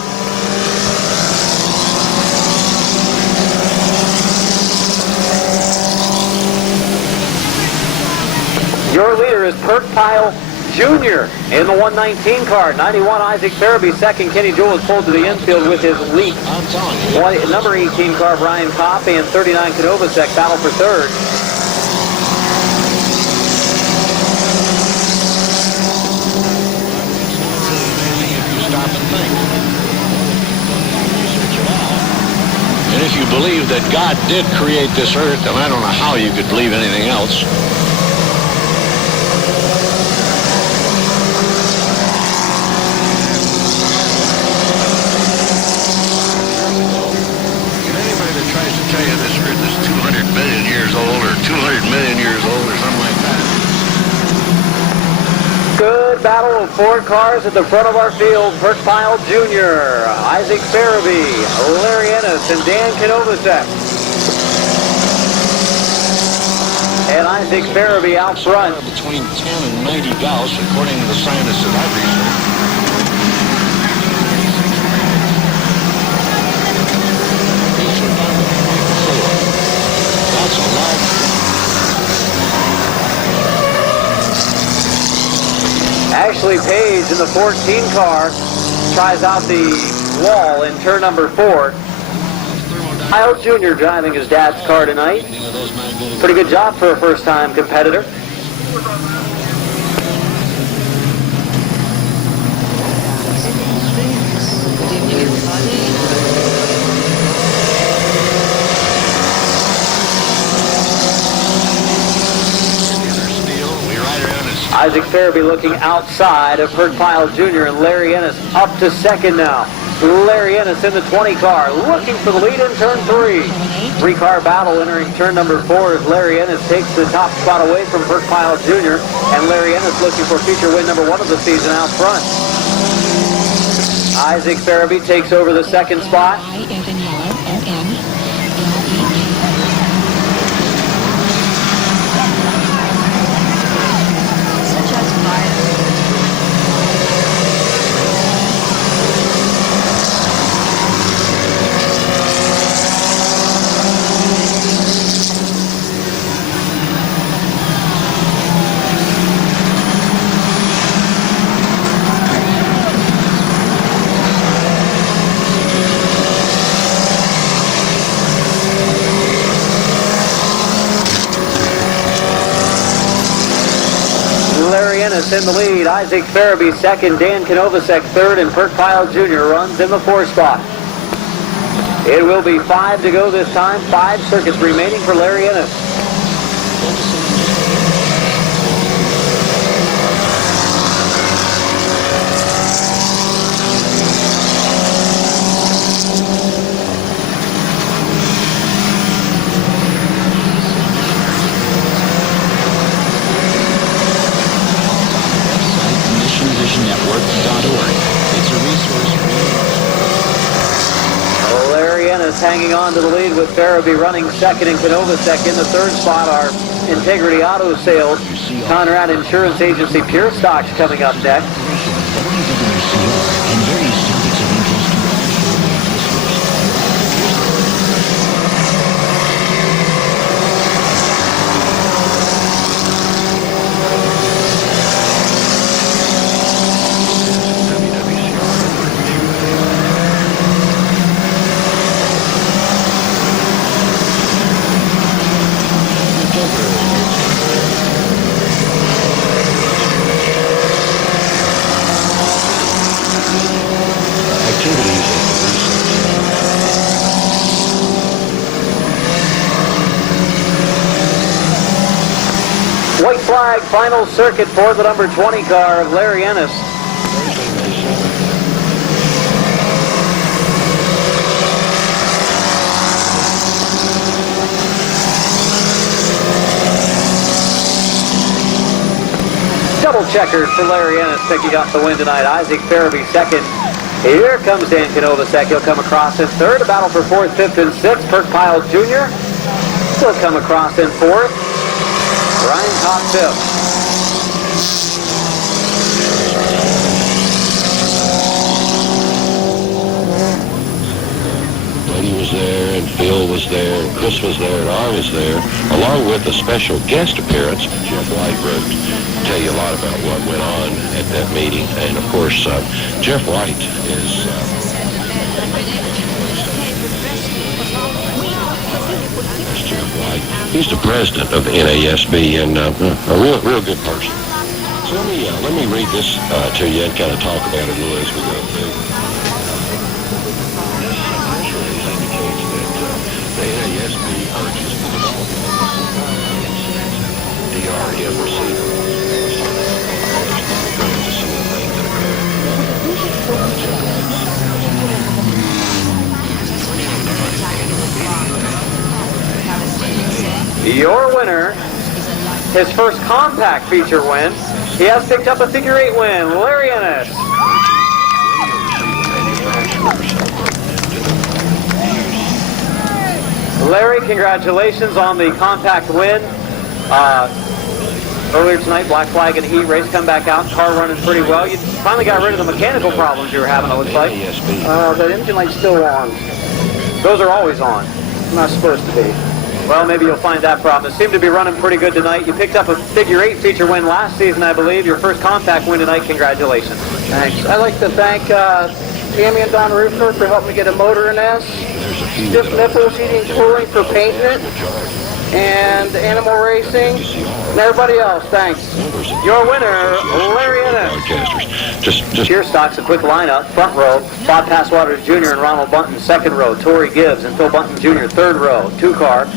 Your leader is Perk Pyle Jr. in the 119 car. 91 Isaac Farabee second. Kenny Jewell is pulled to the infield with his leak. Number 18 car Brian Kopp and 39 Kanovasek battle for third. And if you believe that God did create this earth, then I don't know how you could believe anything else. And anybody that tries to tell you this earth is 200 million years old or 200 million years old or something like that. Good battle of 4 cars at the front of our field. Perk Pyle Jr., Isaac Farabee, Larry Ennis, and Dan Kanovasek. And Isaac Farabee out front. Between 10 and 90 Gauss, according to the scientists that I've researched. That's a lot. Ashley Page in the 14 car tries out the wall in turn number 4. Pyle Jr. driving his dad's car tonight. Pretty good job for a first-time competitor. Good evening, everybody. Isaac Farabee looking outside of Perk Pyle Jr. and Larry Ennis up to second now. Larry Ennis in the 20 car looking for the lead in turn 3. 3-car battle entering turn number 4 as Larry Ennis takes the top spot away from Perk Pyle Jr. and Larry Ennis looking for feature win number 1 of the season out front. Isaac Farabee takes over the second spot. I as in yellow, O-N. In the lead, Isaac Farabee second, Dan Kanovasek third, and Perk Pyle Jr. runs in the 4th spot. It will be 5 to go this time, 5 circuits remaining for Larry Ennis. Ellis hanging on to the lead with Farabee running second and Canovasek in the third spot. Our Integrity Auto Sales, Conrad Insurance Agency Pure Stocks coming up next. White flag, final circuit for the number 20 car of Larry Ennis. Double checkers for Larry Ennis picking up the win tonight. Isaac Farabee second. Here comes Dan Canovasek. He'll come across in third. A battle for fourth, fifth, and sixth. Perk Pyle Jr. will come across in fourth. Ryan Cox fifth. Buddy was there, and Phil was there, and Chris was there, and I was there, along with a special guest appearance. Jeff White wrote to tell you a lot about what went on at that meeting. And, of course, Jeff White is... He's the president of the NASB and a real good person. So let me read this to you and kind of talk about it a little as we go through. The NASB urges the development of DRM receiver. Your winner, his first compact feature win. He has picked up a figure 8 win, Larry Ennis. Larry, congratulations on the compact win. Earlier tonight, black flag and heat race, come back out, car running pretty well. You finally got rid of the mechanical problems you were having, it looks like. The engine light's still on. Those are always on. Not supposed to be. Well, maybe you'll find that problem. It seemed to be running pretty good tonight. You picked up a figure 8 feature win last season, I believe. Your first compact win tonight. Congratulations. Thanks. I'd like to thank Tammy and Don Roofer for helping me get a motor in this. Stiff Nipples Heating Cooling for painting it. And Animal Racing. And everybody else, thanks. Your winner, Larry Ennis. Pure Stocks, a quick lineup. Front row, Bob Passwaters Jr. and Ronald Bunton. Second row, Torrey Gibbs and Phil Bunton Jr. Third row, 2-car.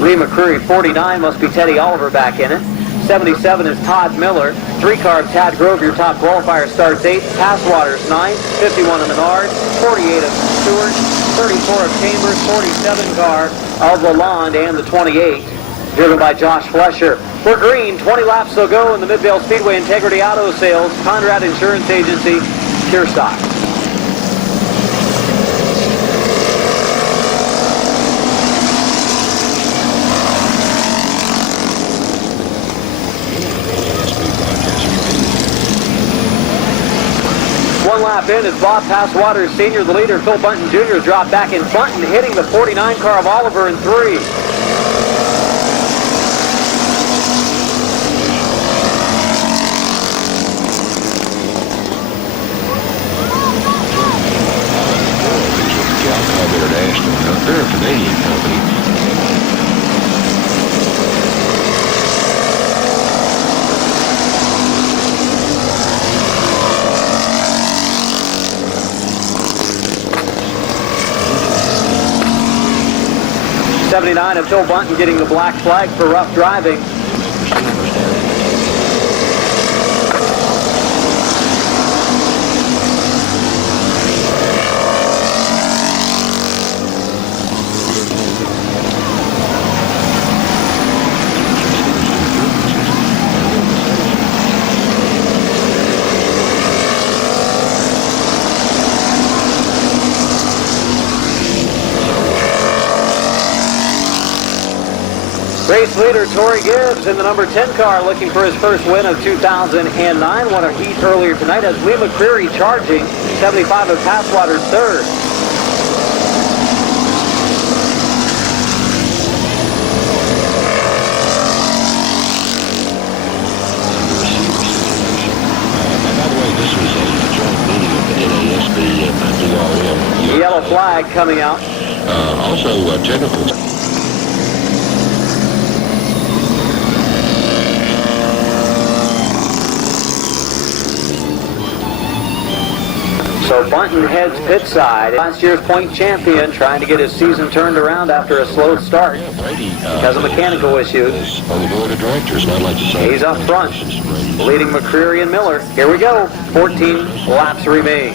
Lee McCreary, 49, must be Teddy Oliver back in it. 77 is Todd Miller. 3-car of Tad Grove, your top qualifier, starts 8. Passwaters, 9. 51 of Menard. 48 of Stewart. 34 of Chambers. 47 car of Lalonde and the 28, driven by Josh Flesher. We're green, 20 laps to go in the Midvale Speedway Integrity Auto Sales, Conrad Insurance Agency, Pure Stock. One lap in is Bob Passwaters Sr., the leader. Phil Bunton Jr. dropped back in. Bunton hitting the 49 car of Oliver in 3. International. They're a Canadian company. '79 of Phil Bunton getting the black flag for rough driving. Race leader Torrey Gibbs in the number 10 car looking for his first win of 2009. Won a heat earlier tonight as Lee McCreary charging. 75 of Passwater's third. By the way, this was a joint meeting of the NASB and DRM. Yellow flag coming out. Also, technical. So Bunton heads pit side. Last year's point champion trying to get his season turned around after a slow start because of mechanical issues. On the board of directors, and I'd like to say he's up front, leading McCreary and Miller. Here we go. 14 laps remain.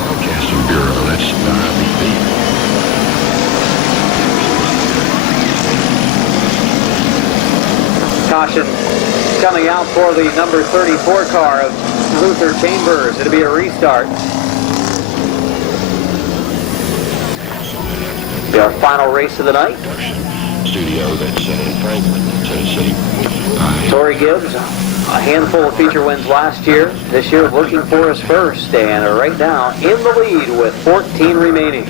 Broadcasting Bureau, that's BP. Caution coming out for the number 34 car of Luther Chambers. It'll be a restart. Be our final race of the night. Studio that's in Franklin, Tennessee. Torrey Gibbs, a handful of feature wins last year. This year looking for his first, and right now in the lead with 14 remaining.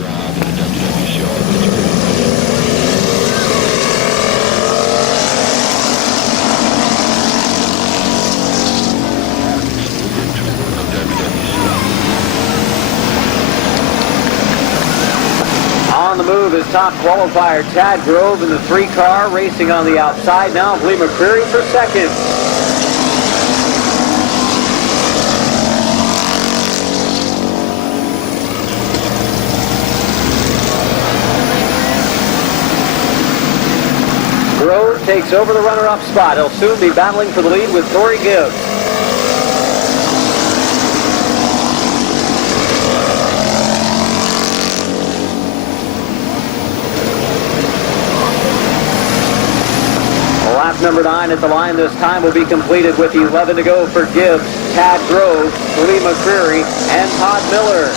On the move is top qualifier Tad Grove in the 3 car, racing on the outside now of Lee McCreary for second. Grove takes over the runner-up spot. He'll soon be battling for the lead with Torrey Gibbs. Lap number 9 at the line this time will be completed with 11 to go for Gibbs, Tad Grove, Lee McCreary, and Todd Miller.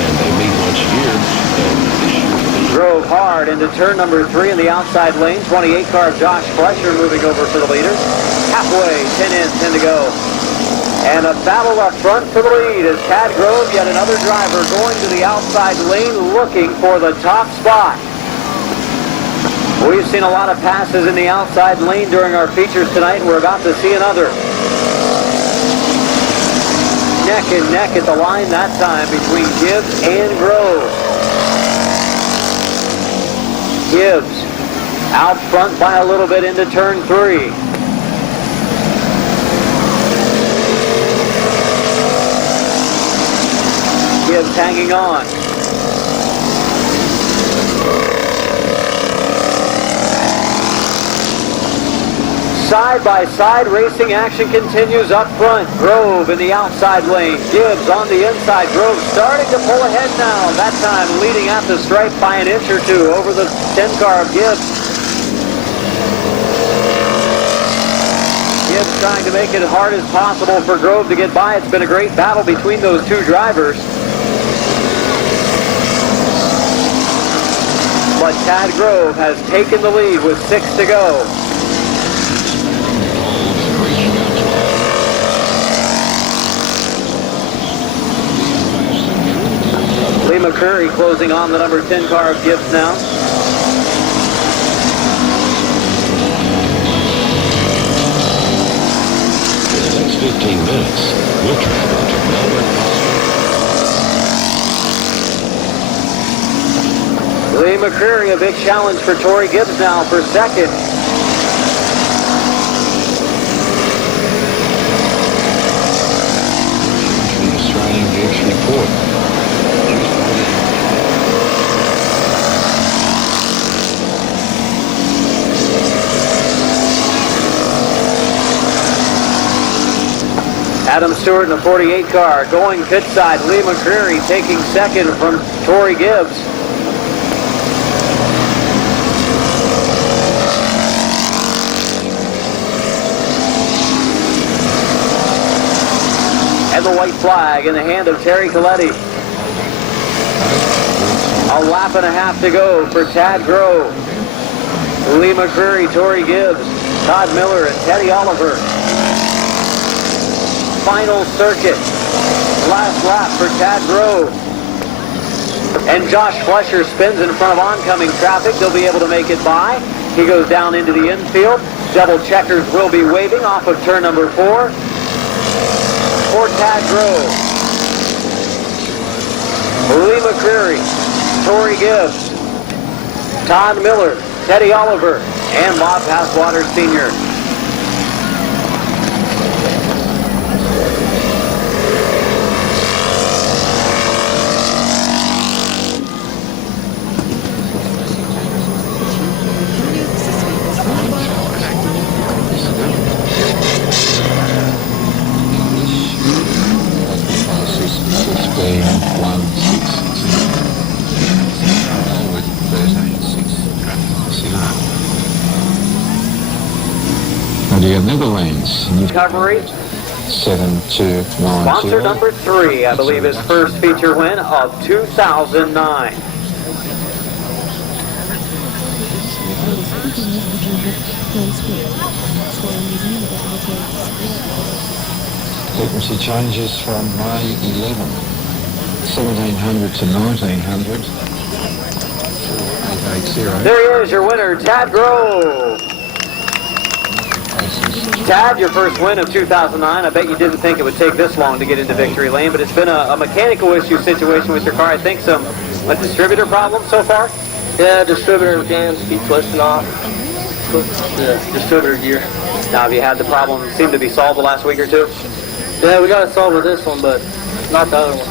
And they meet once a year. Drove hard into turn number 3 in the outside lane. 28 car of Josh Fletcher moving over for the leader. Halfway, 10 in, 10 to go. And a battle up front for the lead as Tad Grove, yet another driver, going to the outside lane looking for the top spot. We've seen a lot of passes in the outside lane during our features tonight, and we're about to see another. Neck and neck at the line that time between Gibbs and Grove. Gibbs out front by a little bit into turn 3. Gibbs hanging on. Side-by-side racing action continues up front. Grove in the outside lane. Gibbs on the inside. Grove starting to pull ahead now. That time leading at the stripe by an inch or 2 over the 10 car of Gibbs. Gibbs trying to make it hard as possible for Grove to get by. It's been a great battle between those 2 drivers. But Tad Grove has taken the lead with 6 to go. Lee McCreary closing on the number 10 car of Gibbs now. For the next 15 minutes, we'll travel to Melbourne. Lee McCreary, a big challenge for Torrey Gibbs now for second. Australian Gibbs report. Adam Stewart in the 48 car going pit side. Lee McCreary taking second from Torrey Gibbs. the white flag in the hand of Terry Coletti. A lap and a half to go for Tad Grove, Lee McCreary, Torrey Gibbs, Todd Miller, and Teddy Oliver. Final circuit. Last lap for Tad Grove. And Josh Fletcher spins in front of oncoming traffic. They'll be able to make it by. He goes down into the infield. Double checkers will be waving off of turn number 4 for Tad Grove. Lee McCreary, Torrey Gibbs, Todd Miller, Teddy Oliver, and Bob Passwater Sr. Netherlands. Recovery. 7290. Sponsor number 3, I believe, his first feature win of 2009. Frequency changes from May 11, 1700 to 1900. 880. There he is, your winner, Tad Grove. Tad, your first win of 2009. I bet you didn't think it would take this long to get into victory lane, but it's been a mechanical issue situation with your car. I think a distributor problem so far? Yeah, distributor cams keep twisting off. The distributor gear. Now, have you had the problem seem to be solved the last week or two? Yeah, we got it solved with this one, but not the other one.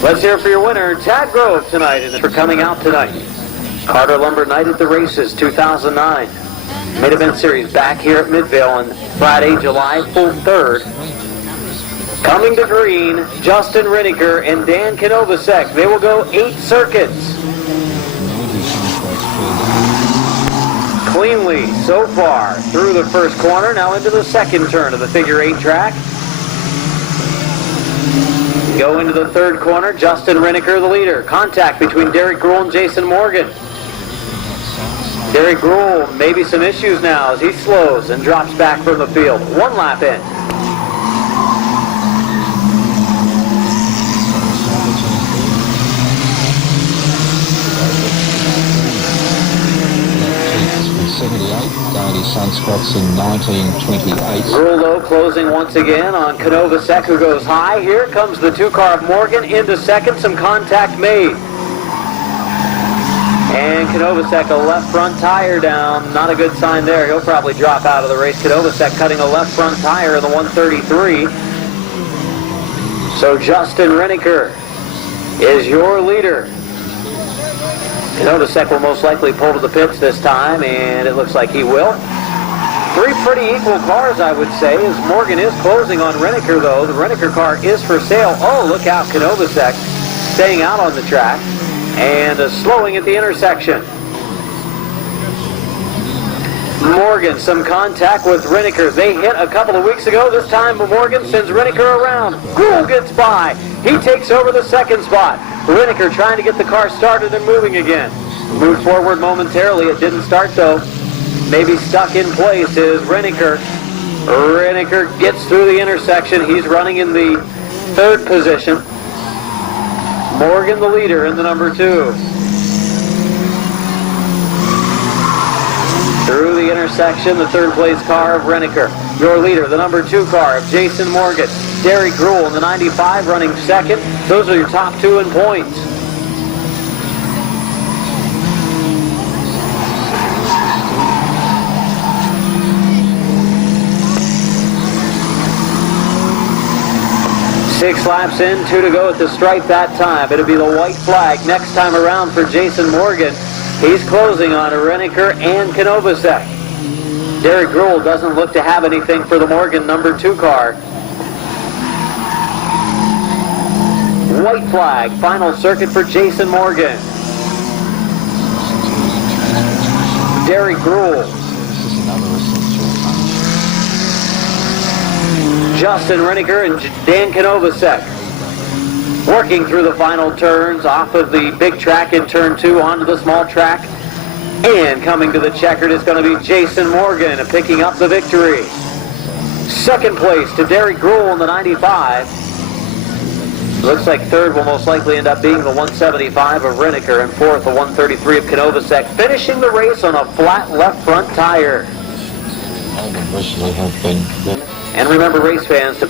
Let's hear it for your winner, Tad Grove, tonight, and for coming out tonight. Carter Lumber Night at the Races 2009. Mid-Event Series back here at Midvale on Friday, July 3rd. Coming to green, Justin Reniker and Dan Kanovasek. They will go 8 circuits. Cleanly so far through the first corner, now into the second turn of the figure 8 track. Go into the third corner, Justin Reniker the leader. Contact between Derek Gruhl and Jason Morgan. Derek Gruhl, maybe some issues now as he slows and drops back from the field. 1 lap in. Sunspots in 1928. Gruhl, though, closing once again on Kanovasek, who goes high. Here comes the 2 car of Morgan into second. Some contact made. And Kanovasek, a left front tire down. Not a good sign there. He'll probably drop out of the race. Kanovasek cutting a left front tire in the 133. So Justin Reniker is your leader. Kanovasek will most likely pull to the pits this time, and it looks like he will. 3 pretty equal cars, I would say, as Morgan is closing on Reniker, though. The Reniker car is for sale. Oh, look out, Kanovasek staying out on the track and slowing at the intersection. Morgan, some contact with Reniker. They hit a couple of weeks ago. This time Morgan sends Reniker around. Gruhl gets by. He takes over the second spot. Reniker trying to get the car started and moving again. Moved forward momentarily. It didn't start, though. Maybe stuck in place is Reniker. Reniker gets through the intersection. He's running in the 3rd position. Morgan the leader in the number 2. Through the intersection, the 3rd place car of Reniker. Your leader, the number 2 car of Jason Morgan. Derek Gruhl in the 95 running 2nd. Those are your top 2 in points. Six laps in, 2 to go at the stripe that time. It'll be the white flag next time around for Jason Morgan. He's closing on Reniker and Kanovasek. Derek Gruhl doesn't look to have anything for the Morgan number 2 car. White flag, final circuit for Jason Morgan. Derek Gruhl. Justin Reniker and Dan Konovacek working through the final turns off of the big track in turn 2 onto the small track. And coming to the checkered is going to be Jason Morgan picking up the victory. Second place to Derek Gruhl in the 95. Looks like third will most likely end up being the 175 of Reniker, and fourth the 133 of Konovacek, finishing the race on a flat left front tire. Recently have been. And remember, race fans, to